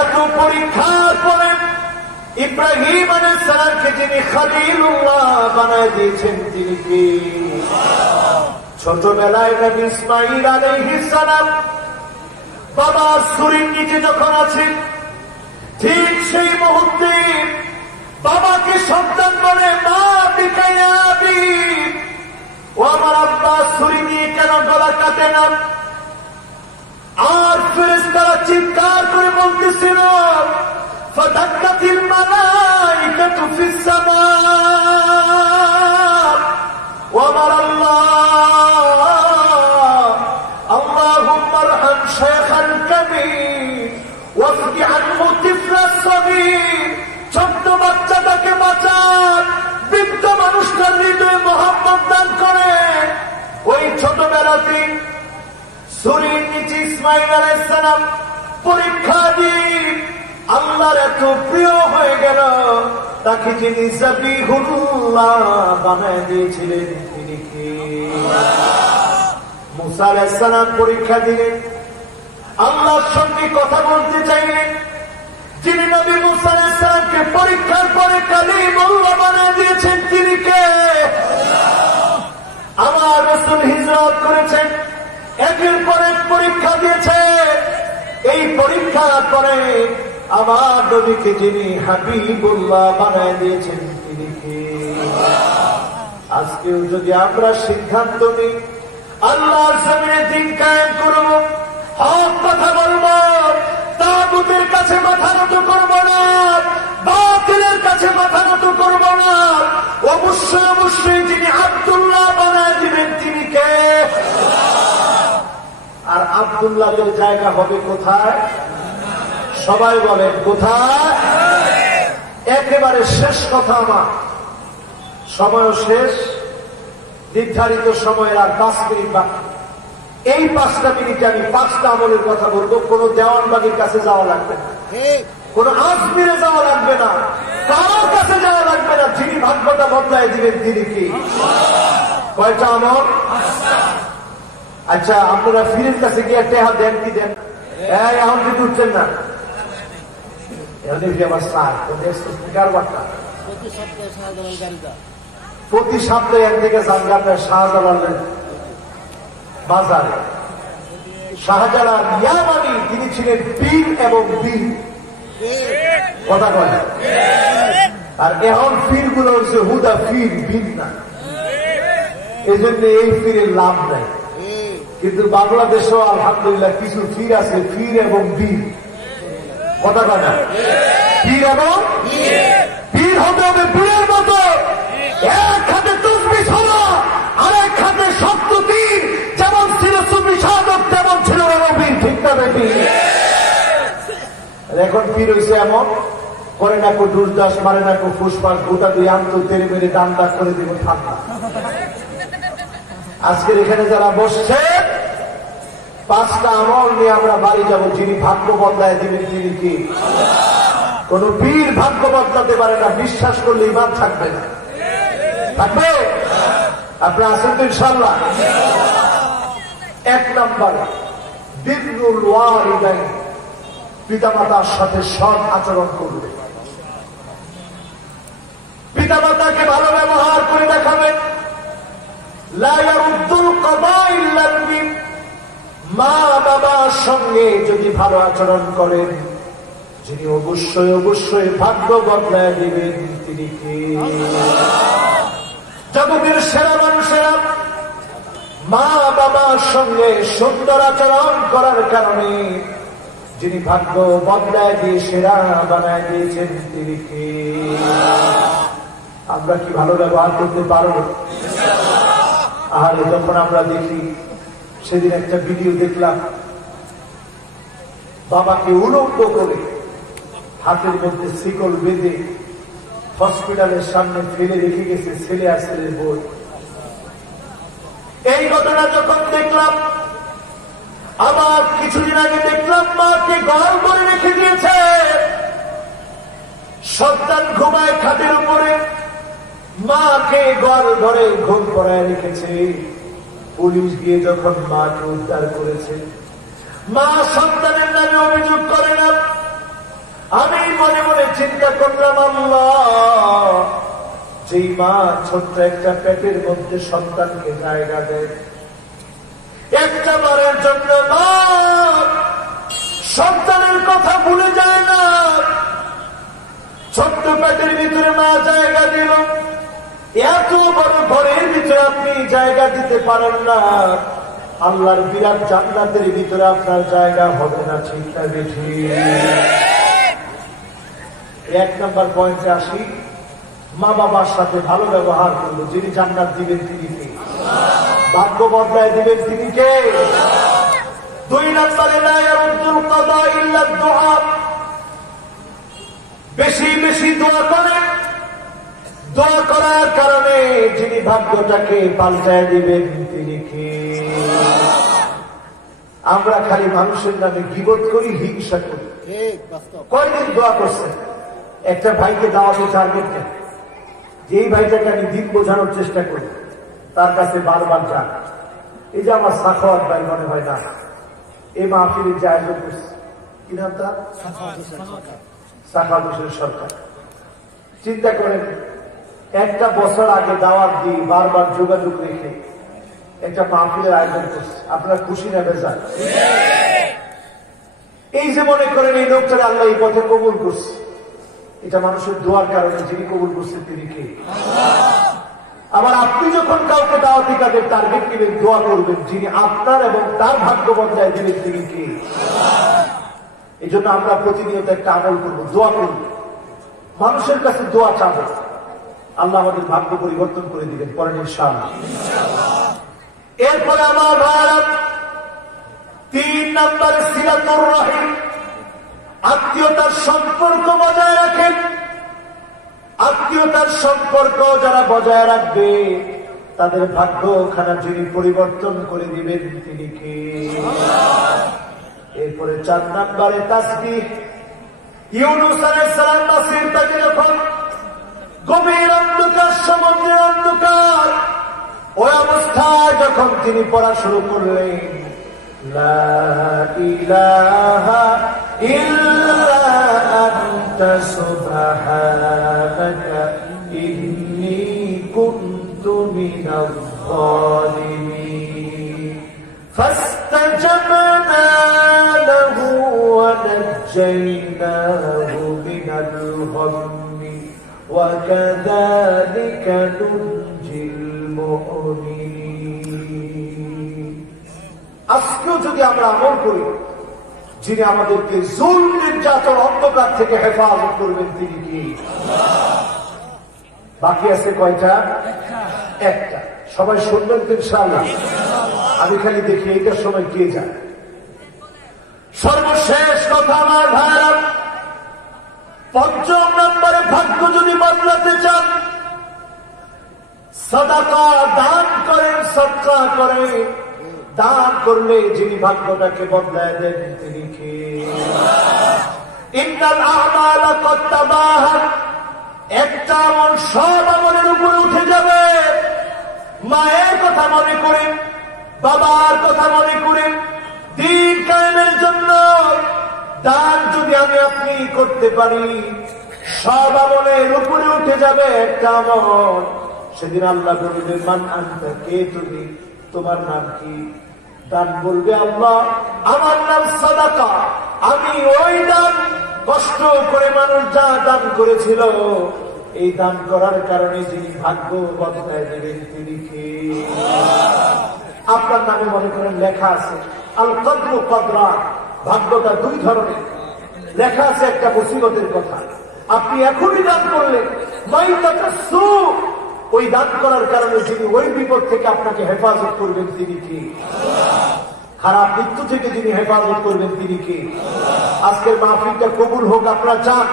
এত পরীক্ষার পরে ইব্রাহিম আলাইহিস সালামকে যিনি খলিলুল্লাহ বানায় দিয়েছেন তিনি কে? ছোটবেলায় নবী ইসমাঈল আলাইহিস সালাম বাবার ছুরির নিচে যখন আছেন, ঠিক সেই মুহূর্তে বাবাকে সন্তান বলে, মা বিকায়াবি, ও আমার আব্বা ছুরি দিয়ে কেন গলা কাটে না? আর ফেরেশতারা চিৎকার করে বলতেছিল, ফাদাক্কাতিল মালাইকাতু ফিস সামা, ও আমার আল্লাহ, আল্লাহুম্মা আরহাম শাইখাল কাবীর ওয়াফদি আনহু তিফলাস সাগীর। ছোট্ট বাচ্চাটাকে বাঁচান, বৃদ্ধ মানুষটার হৃদয়ে মহব্বত দান করে। ওই ছোটবেলাতে ছুরির নিচে ইসমাঈল আলাইহিস সালাম পরীক্ষা দিয়ে আল্লাহর এত প্রিয় হয়ে গেল, তাকে যিনি যাবিহুল্লাহ বানায় দিয়েছিলেন তিনি কে? মুসা আলাইহিস সালাম পরীক্ষা দিলেন, আল্লাহর সঙ্গে কথা বলতে চাইলেন, যিনি নবী মুসা আলাইহিস সালামকে পরীক্ষার পরে কালিমুল্লাহ বানায় দিয়েছেন তিনি কে? আমার রাসূল হিজরত করেছেন, একের পর এক পরীক্ষা দিয়েছে। এই পরীক্ষার পরে আমার নবীকে যিনি হাবিবুল্লাহ বানায় দিয়েছেন তিনি কে? আজকেও যদি আমরা সিদ্ধান্ত নিই আল্লাহর জমিনে দিন কায়েম করব, হক কথা বলব, তাগুতের কাছে মাথা নত করব না, বাতিলের কাছে মাথা নত করব না, অবশ্যই অবশ্যই যিনি আব্দুল্লাহ বানায় দিবেন তিনি কে? আর আব্দুল্লাহের জায়গা হবে কোথায়? সবাই বলেন কোথায়? একেবারে শেষ কথা আমার, সময় শেষ, নির্ধারিত সময়ের আর 5 মিনিট বাকি। এই 5টা মিনিটে আমি 5টা আমলের কথা বলবো। কোন দেওয়ানবাগির কাছে যাওয়া লাগবে না, কোন আজমিরে যাওয়া লাগবে না, কারোর কাছে যাওয়া লাগবে না। যিনি ভাগ্যটা বদলায় দিবেন তিনি কি? কয়টা আমল? আচ্ছা, আপনারা ফিরের কাছে গিয়ে টেহা দেন কি দেন? এখন কিন্তু উঠছেন না। প্রতি সপ্তাহে একদিকে জানগানের শাহজালালের বাজারে। শাহজালাল ইয়ামানি তিনি ছিলেন পীর এবং বীর, কথা বলে। আর এখন পীর গুলো হচ্ছে হুদা পীর, বীর না। এই জন্য এই পীরের লাভ নাই। কিন্তু বাংলাদেশেও আলহামদুলিল্লাহ কিছু পীর আছে, পীর এবং বীর, কথা বলে। পীর এবং পীর হতে হবে পীরের মতো। এক হাতে তসবিহ হলো, আরেক হাতে শক্ত তীর, যেমন এখন পীর হয়েছে এমন, করে না কো দুর্দাস, মারে না কো ফুসফাস, গোটা দিয়ে আন্ত তেরে মেরে দাম দাগ করে দিব ঠান্ডা। আজকের এখানে যারা বসছে, 5টা আমল নিয়ে আমরা বাড়ি যাব। যিনি ভাগ্য বদলায় দিবেন তিনি কি? কোন পীর ভাগ্য বদলাতে পারে না, বিশ্বাস করলে ইমান থাকবে না। থাকবে? আপনারা আছেন তো ইনশাআল্লাহ? 1 নম্বর, বিররুল ওয়ালিদাইন, পিতামাতার সাথে সৎ আচরণ করবে। পিতামাতাকে ভালো ব্যবহার করে দেখাবেন। লা ইয়ারুদ্দুল কাদা ইল্লা বিল, মা বাবার সঙ্গে যদি ভালো আচরণ করেন, যিনি অবশ্যই অবশ্যই ভাগ্য বদলায় দিবেন তিনি কে? জগতের সেরা মানুষেরা মা বাবার সঙ্গে সুন্দর আচরণ করার কারণে যিনি ভাগ্য বদলায় দিয়ে সেরা বানায় দিয়েছেন তিনি কে? আমরা কি ভালো ব্যবহার করতে পারবো? আর যখন আমরা দেখি, সেদিন একটা ভিডিও দেখলাম, বাবাকে উলঙ্গ করে হাতের মধ্যে শিকল বেঁধে হসপিটালের সামনে ফেলে রেখে গেছে ছেলে আর ছেলের বই। এই ঘটনা যখন দেখলাম, আবার কিছুদিন আগে দেখলাম মাকে ঘর করে রেখে দিয়েছে, সন্তান ঘুমায় খাটের উপরে, মাকে ঘর ঘরে ঘুম পড়ায় রেখেছে। পুলিশ গিয়ে যখন মাকে উদ্ধার করেছে, মা সন্তানের নামে অভিযোগ করে না। আমি মনে মনে চিন্তা করলাম, আল্লাহ, যেই মা ছোট্ট একটা পেটের মধ্যে সন্তানকে জায়গা দেয়, একটা বারের জন্য মা সন্তানের কথা ভুলে যায় না। ছোট্ট পেটের ভিতরে মা জায়গা দিল, এত বড় ঘরের ভিতরে আপনি জায়গা দিতে পারেন না, আল্লাহর বিরাট জান্নাতের ভিতরে আপনার জায়গা হবে না। ঠিক না বেশি? 1 নম্বর পয়েন্টে আসি, মা বাবার সাথে ভালো ব্যবহার করলো। যিনি জান্নাত দিবেন তিনি কে? ভাগ্য বদলায় দিবেন তিনি কে? 2 নম্বরে, লা ইয়ারুদ্দুল কাদা ইল্লা দুআ, বেশি বেশি দোয়া করেন। দোয়া করার কারণে যিনি ভাগ্যটাকে পাল্টায় দিবেন তিনি কে? আমরা খালি মানুষের নামে গীবত করি, হিংসা করি। কয়দিন দোয়া করছেন? একটা ভাইকে দাওয়াতে টার্গেট দেন, যে এই ভাইটাকে আমি দিন বোঝানোর চেষ্টা করি, তার কাছে বারবার যান। এই যে আমার সাখাওয়াত ভাই মনে হয় না, এই মাহফিলের যে আয়োজন করছে, কি নাম তার? সাখাওয়াত হোসেন সরকার। চিন্তা করেন, 1 বছর আগে দাওয়াত দিয়ে বারবার যোগাযোগ রেখে একটা মাহফিলের আয়োজন করছে। আপনারা খুশি না বেজার? এই যে মনে করেন এই লোকটাকে আল্লাহ এই পথে কবুল করছে, এটা মানুষের দোয়ার কারণে। যিনি কবুল করছেন তিনি কে? আবার আপনি যখন কাউকে দাওয়াতি কাজের টার্গেট নেবেন, দোয়া করবেন, যিনি আপনার এবং তার ভাগ্য বদলায় দিবেন তিনি কে? এই জন্য আমরা প্রতিনিয়ত একটা আমল করবো, দোয়া করব, মানুষের কাছে দোয়া চাবো, আল্লাহ আমাদের ভাগ্য পরিবর্তন করে দিবেন। পরের ইনশাআল্লাহ। এরপরে আমার ভাইরা, 3 নম্বরে সিলাতুর রহিম, আত্মীয়তার সম্পর্ক বজায় রাখেন। আত্মীয়তার সম্পর্ক যারা বজায় রাখবে, তাদের ভাগ্যখানা যিনি পরিবর্তন করে দিবেন তিনি কে? এরপরে 4 নম্বরে তাসবিহ। ইউনূস আলাইহিস সালাম মাসির থেকে যখন গভীর অন্ধকার, সমুদ্রের অন্ধকার, ওই অবস্থায় যখন তিনি পড়া শুরু করলেন, লা ইলাহা ইল্লা আনতা সুবহানাকা ইন্নী কুনতু মিনাল যালিমিন, ফাস্তাজাবনা লাহু ওয়া নাজ্জায়নাহু মিনাল গাম্মি ওয়া কাযালিকা নুনজিল মুমিনিন। আজকেও যদি আমরা আমল করি, যিনি আমাদেরকে জুলম, নির্যাতন, অন্ধকার থেকে হেফাজত করবেন তিনি কি? বাকি আছে কয়টা? 1টা। সবাই শুনবেন তো ইনশাআল্লাহ? আমি খালি দেখি এইটার সময় কে যায়। সর্বশেষ কথা আমার ভাইরা, পঞ্চম নম্বরে ভাগ্য যদি বদলাতে চান, সাদাকা দান করেন, সদকা করেন। দান করলে যিনি ভাগ্যটাকে বদলায় দেন তিনি কে? ইন্নাল আ'মালা ক্বাদ তাবাহাত, একটা আমল সব আমলের উপরে উঠে যাবে। মায়ের কথা মনে করেন, বাবার কথা মনে করেন, দ্বীন কায়েমের জন্য দান যদি আমি আপনি করতে পারি, সব আমলের উপরে উঠে যাবে একটা আমল। সেদিন আল্লাহ বলবে, মান আনতা, কে তুমি, তোমার নাম কি? দান বলবে, আল্লাহ আমার নাম সাদাকা, আমি ওই দান কষ্ট করে মানুষ যা দান করেছিল, এই দান করার কারণে যিনি ভাগ্য বদলায় দেবেন তিনি কে? আপনার নামে মনে করেন লেখা আছে আল কদরু কদরান, ভাগ্যটা দুই ধরনের। লেখা আছে একটা মুসিবতের কথা, আপনি এখনই দান করলেন, ওই দান করার কারণে যিনি ওই বিপদ থেকে আপনাকে হেফাজত করবেন তিনি কে? খারাপ মৃত্যু থেকে যিনি হেফাজত করবেন তিনি কে? আজকের মাহফিলটা কবুল হোক আপনারা চান?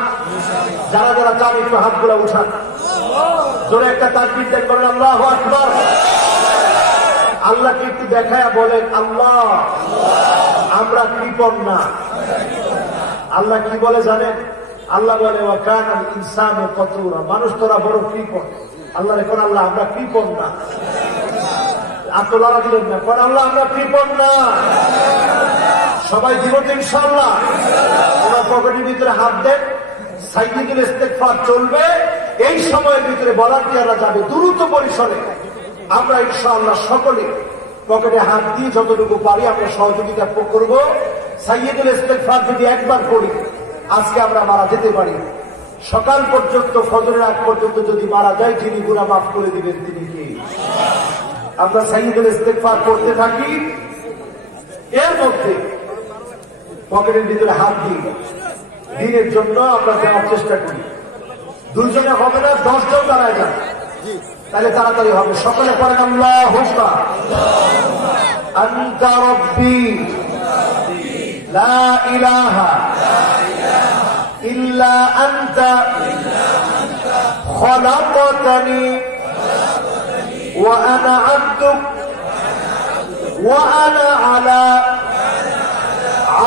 যারা যারা চান একটু হাতগুলো উঠান, জোরে একটা তাকবীর দেন, করেন আল্লাহু আকবার। আল্লাহকে একটু দেখায়া বলেন, আল্লাহ আমরা কৃপণ না। আল্লাহ কি বলে জানেন? আল্লাহ বলে, ওয়া কানাল ইনসানু কাতুরা, মানুষ তোরা বড় কৃপণ। আল্লাহ রেখুন, আল্লাহ আমরা কৃপণ না। আত্মলারা দিলেন না, কোন আল্লাহ আমরা কৃপণ না। সবাই জীবন ইনশাআল্লাহ। ওনার পকেটের ভিতরে হাত দেন, সাইয়্যিদুল ইস্তিগফার চলবে। এই সময়ের ভিতরে ভলান্টিয়াররা যাবে দ্রুত পরিসরে। আমরা ইনশাআল্লাহ সকলে পকেটে হাত দিয়ে যতটুকু পারি আমরা সহযোগিতা করব। সাইয়্যিদুল ইস্তিগফার যদি একবার করি, আজকে আমরা মারা যেতে পারি। সকাল পর্যন্ত, ফজরের আগ পর্যন্ত যদি মারা যায়, যিনি গুনাহ মাফ করে দিবেন তিনি কে? আমরা সাইয়্যিদুল ইস্তিগফার করতে থাকি। এর মধ্যে পকেটের ভিতরে হাত দিই, দিনের জন্য আমরা দেওয়ার চেষ্টা করি। দুইজনে হবে না, 10 জন দাঁড়ায় যান, তাহলে তাড়াতাড়ি হবে। সকলে পড়েন আল্লাহু আকবার। আনতা রাব্বি লা ইলাহা ইল্লা আনতা খলাকতানি ওয়া আনা আবদুক ওয়া আনা আলা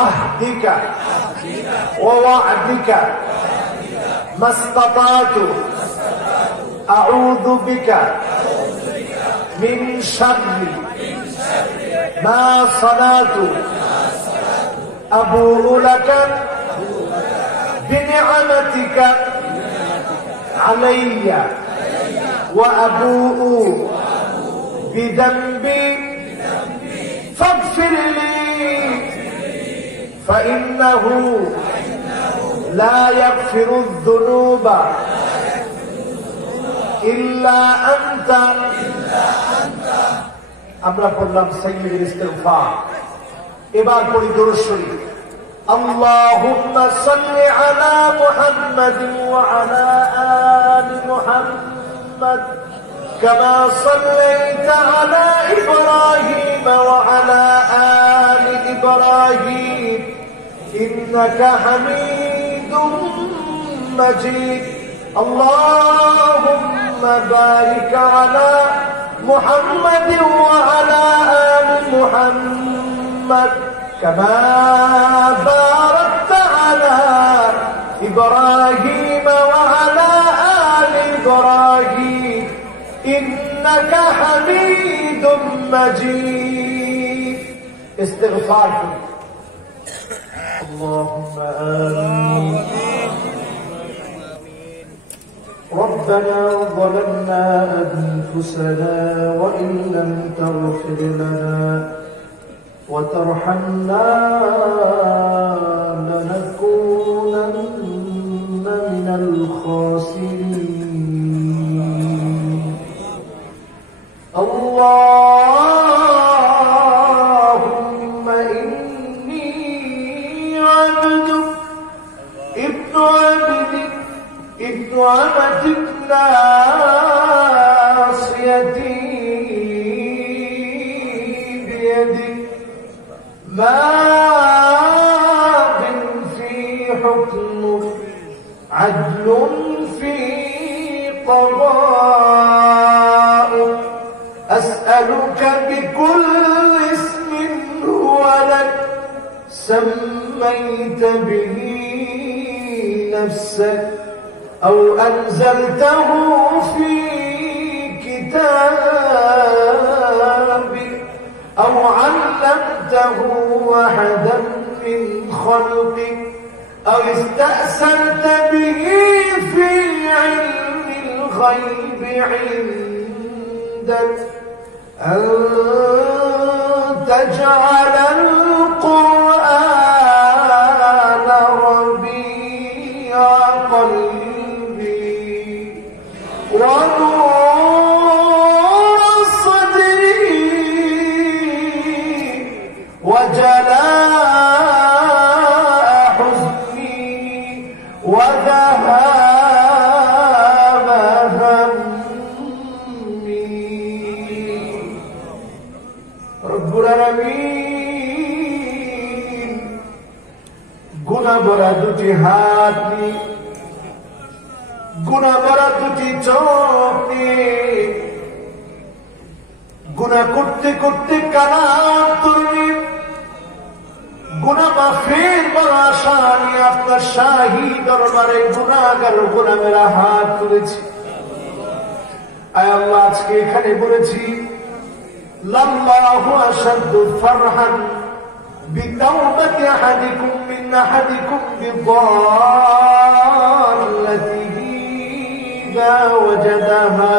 আহদিকা ওয়া ওয়া'দিকা মাসতাতাতু আউযু বিকা মিন শাররি মা সানাতু আবুউ লাকা বিনি'মাতিকা আলাইয়া ওয়া আবুউ বিযানবি ফাগফির লি ফাইন্নাহু লা ইয়াগফিরু যুনুবা ইল্লা আনতা। আমরা পড়লাম সাইয়্যিদুল ইস্তিগফার। এবার পড়ি দুরূদ শরীফ। আল্লাহুম্মা সাল্লি আলা মুহাম্মাদিন ওয়া আলা আলি মুহাম্মাদ কামা সাল্লাইতা আলা ইব্রাহিম ওয়া আলা আলি ইব্রাহিম ইন্নাকা হামিদুম মাজিদ। আল্লাহুম্মা বারিক আলা মুহাম্মাদিন ওয়া আলা আলি মুহাম্মাদ কামা বারাকতা আলা ইব্রাহিম ওয়া আলা আলি ইব্রাহিম ইন্নাকা হামিদুম মাজিদ। ইস্তিগফার করুন। আল্লাহুম্মা আমিন। ربنا ظلمنا أنفسنا وإن لم تغفر لنا وترحمنا لنكونن من الخاسرين. اللهم إني عبدك ابن عبدك ابن عبدك ناصيتي بيدك ماض في حكمك سميت به نفسك أو أنزلته في كتابك أو علمته أحدا من خلقك أو استأثرت به في علم الغيب عندك أن تجعل القرآن ربيع قلبي ونور صدري وجلاء حزني وذهاب همي رب العالمين গুনাহ ভরা দুটি হাত নিয়ে গুনাহ ভরা দুটি চোখ নিয়ে গুনাহ করতে করতে কানা অন্তর নিয়ে গুনাহ মাফের বড় আশা নিয়ে আপনার শাহী দরবারে গুনাহগার গোলামেরা হাত তুলেছি। আয় আল্লাহ, আজকে এখানে বলেছি লাল্লাহু আশাদ্দু ফারহান বিতাওবাতি আহাদিকুম মিন আহাদিকুম বিদাল্লাতিহি ইযা ওয়াজাদাহা।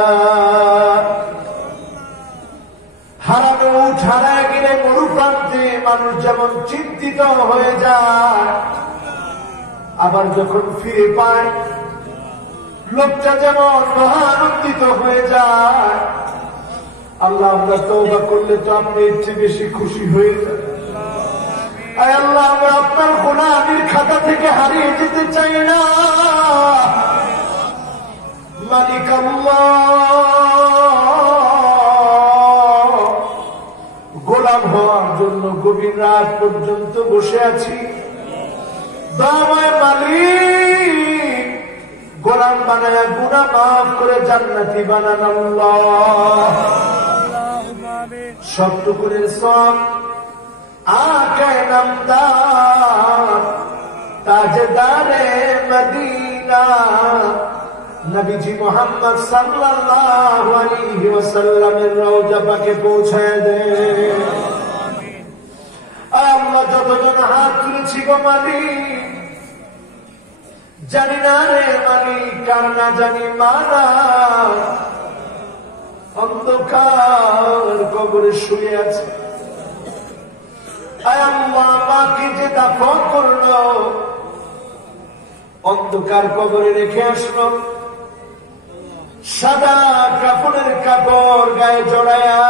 হারানো উট হারায় গেলে মরুপ্রান্তে মানুষ যেমন চিন্তিত হয়ে যায়, আবার যখন ফিরে পায় লোকটা যেমন মহানন্দিত হয়ে যায়। আল্লাহ, আমরা তওবা করলে তো আপনি এর চেয়ে বেশি খুশি হয়ে যান। আয় আল্লাহ, আমরা আপনার গুনাহের খাতা থেকে হারিয়ে যেতে চাই না। মালিক আল্লাহ, গোলাম হওয়ার জন্য গভীর রাত পর্যন্ত বসে আছি। দয়াময় মালিক, গোলাম বানায়া গুনাহ মাফ করে জান্নাতি বানান আল্লাহ। সবটুকুনের সওয়াব আকায়ে নামদার তাজদারে মদিনা নবীজি মুহাম্মদ সাল্লাল্লাহু আলাইহি ওয়াসাল্লামের রওজা পাকে পৌঁছায় দেন। আল্লাহ, যতজন হাত তুলেছি গো মালিক, জানি না রে মালিক, কার না জানি মারা অন্ধকার কবরে শুয়ে আছে। আয় আল্লাহ, মাকে যে দাফন করলো, অন্ধকার কবরে রেখে আসলো, সাদা কাপড়ের কাপড় গায়ে জড়ায়া,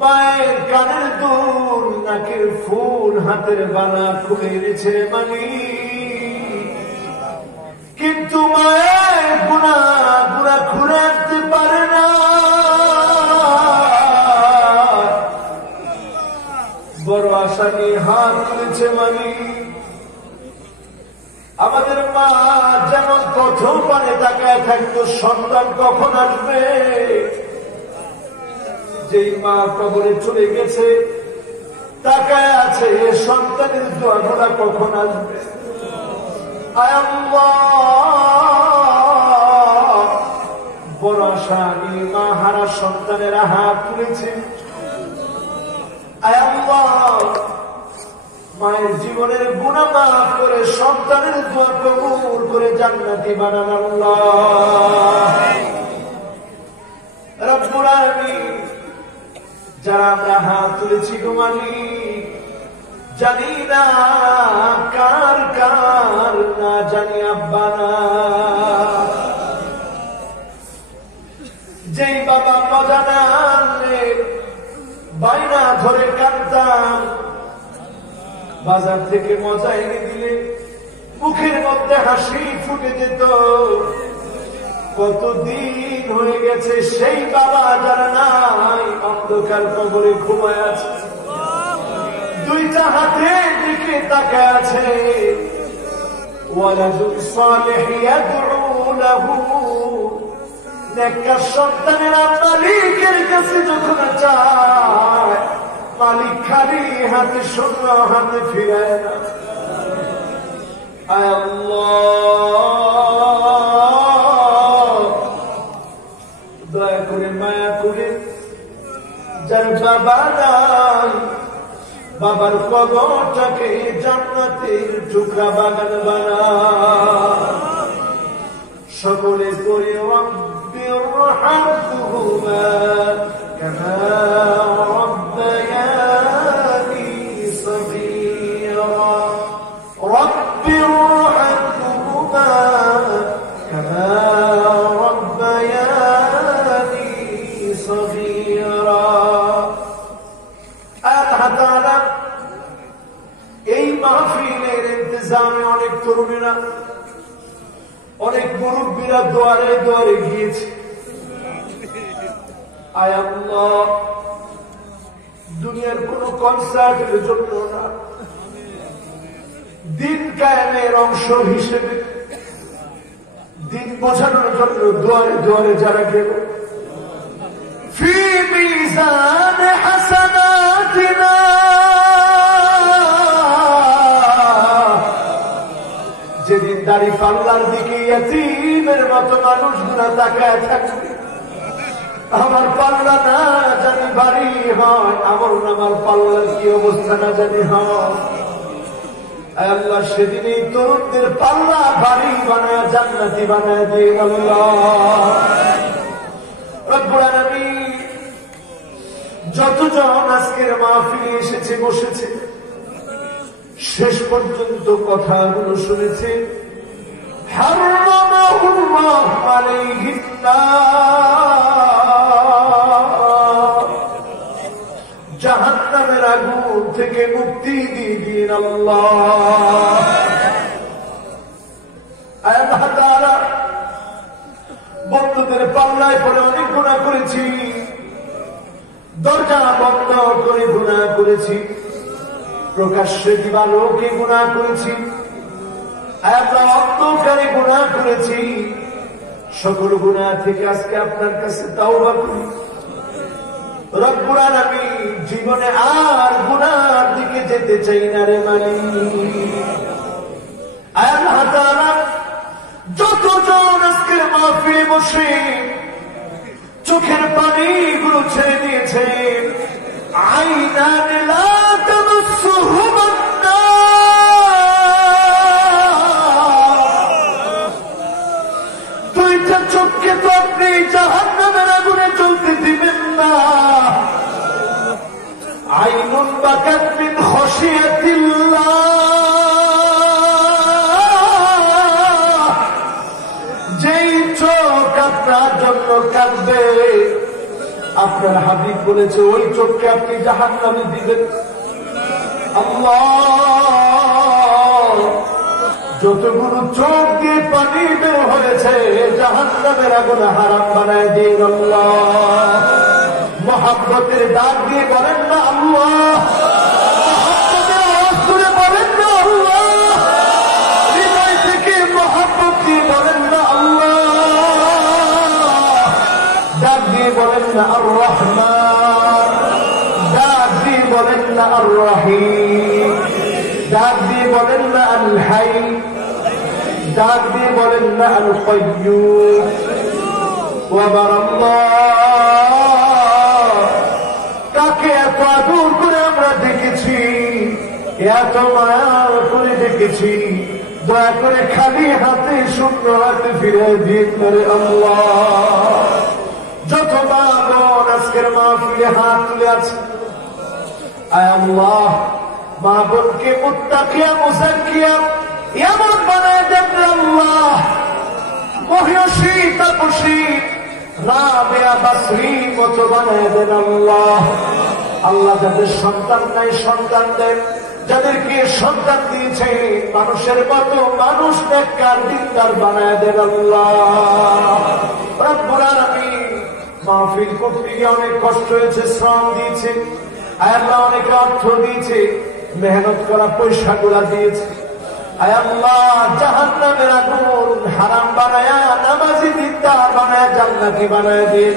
মায়ের কানের দুল নাকের ফুল হাতের বালা খুলে এনেছে মালিক, কিন্তু মায়ের গুনাহ খুলে আনতে পারে না। বড় আশা নিয়ে হাত তুলেছে মালিক। আমাদের মা যেমন প্রথম পানে তাকায় থাকতো সন্তান কখন আসবে, যেই মা কবরে চলে গেছে তাকায় আছে সন্তানের দোয়াগুলা কখন আসবে। আয় আল্লাহ, বড় আশা নিয়ে মা হারা সন্তানেরা হাত তুলেছে। আয় আল্লাহ, মায়ের জীবনের গুনাহ মাফ করে সন্তানের দোয়া কবুল করে জান্নাতি বানান আল্লাহ। রব্বুল আলামিন, যারা আমরা হাত তুলেছি গো মালিক, জানি না কার কার না জানি আব্বা না, যেই বাবা মজা না আনলে বাইনা ধরে কাঁদতাম, বাজার থেকে মজা এনে দিলে মুখের মধ্যে হাসি ফুটে যেত। কতদিন হয়ে গেছে সেই বাবা যারা নাই, অন্ধকার কবরে ঘুমায় আছে, দুইটা হাতের দিকে তাকায় আছে। ওয়ালাদুন সালিহ ইয়াদউ লাহু, নেককার সন্তানেরা মালিকের কাছে যখন চায়, মালিক খালি হাতে হাতে শূন্য হাতে ফিরায় না। আয় আল্লাহ, দয়া করে মায়া করে যার বাবা নাই, বাবার কবরটাকে জান্নাতের টুকরা বাগান বানা। সকলে করে রব্বিরহামহুমা কামা রব্বায়ানি সগীরা, রব্বিরহামহুমা কামা রব্বায়ানি সগীরা। আল্লাহ তাআলা এই মাহফিলের ইন্তজামে অনেক তরুণীরা, অনেক মুরব্বীরা দুয়ারে দুয়ারে গিয়েছে। আয় আল্লাহ, দুনিয়ার কোন কনসার্টের জন্য না, দিন কায়েমের অংশ হিসেবে, দিন বোঝানোর জন্য দুয়ারে দুয়ারে যারা গেল, ফি মিজান হাসানাতিনা, যেদিন দাড়ি পাল্লার দিকে ইয়াতীমের মতো মানুষগুলা তাকায় থাকবে, আমার পাল্লা না জানি বাড়ি হয়, আমার পাল্লার কি অবস্থা না জানি হয়। আল্লাহ সেদিন এই তরুণদের পাল্লা বাড়ি বানায় জান্নাতি বানায় দিয়ে আল্লাহ রব্বুল আলামিন। যতজন আজকের মাহফিলে এসেছে বসেছে, শেষ পর্যন্ত কথাগুলো শুনেছে, হারামাহুল্লাহু আলাইহিন নার, জাহান্নামের আগুন থেকে মুক্তি দিয়ে দিন আল্লাহ। আল্লাহ তাআলা বন্ধুদের পাল্লায় পড়ে অনেক গুনাহ করেছি, দরজা বন্ধ করে গুনাহ করেছি, প্রকাশ্যে দিবালোকে গুনাহ করেছি, আমরা অন্তরে গুনাহ করেছি। সকল গুনাহ থেকে আজকে আপনার কাছে তাওবা করি রব্বুল আলামিন। জীবনে আর গুনাহর দিকে যেতে চাই না রে মালিক। আল্লাহ তাআলা যতজন আজকের মাহফিলে বসে চোখের পানিগুলো ছেড়ে দিয়েছে, আইনান লা তামাসসুহুমা দুইটা চোখকে তো আপনি জাহান্নামের আগুনে চলতে দিবেন না। আইনুন বাকাত মিন খাশিয়াতিল্লাহ, যেই চোখ আপনার জন্য কাঁদবে, আপনার হাবিব বলেছে ওই চোখকে আপনি জাহান্নামে দিবেন। আল্লাহ, যতগুলো চোখ দিয়ে পানি বের হয়েছে জাহান্নামের আগুনে হারাম বানায় দিন আল্লাহ। মহব্বতের ডাক দিয়ে বলেন না আল্লাহ, মহব্বতের আওয়াজ করে বলেন না আল্লাহ, হৃদয় থেকে মহব্বত দিয়ে বলেন না আল্লাহ, ডাক দিয়ে বলেন না আর রহমান, ডাক দিয়ে বলেন না আর রহিম, ডাক দিয়ে বলেন না আল হাই, ডাক দিয়ে বলেন না আল কাইয়্যুম। ওয়া আল্লাহ, কাকে এত আদর করে আমরা দেখেছি, এত মায়া করে দেখেছি, দয়া করে খালি হাতে শূন্য হাতে ফিরে দিন রে আল্লাহ। যত মা বোন আজকের মাহফিলে হাত তুলে আছে, আয় আল্লাহ, মা বোনকে মুত্তাকিয়া মুযাক্কিয়া এমন বানায় দেন আল্লাহ, মহিষী তাপসী রাবেয়া বাসরি মতো বানায় দেন আল্লাহ। আল্লাহ যাদের সন্তান নাই সন্তান দেন, যাদেরকে সন্তান দিয়েছে মানুষের মতো মানুষ নেককার দিনদার বানায় দেন আল্লাহ রব্বুল আলামিন। মাহফিল করতে গিয়ে অনেক কষ্ট হয়েছে, শ্রম দিয়েছে, আল্লাহ অনেকে অর্থ দিয়েছে, মেহনত করা পয়সা গুলা দিয়েছে। আয় আল্লাহ, জাহান্নামের আগুন হারাম বানায়া নামাজি দিনদার বানায়া জান্নাতি বানায়া দিয়ে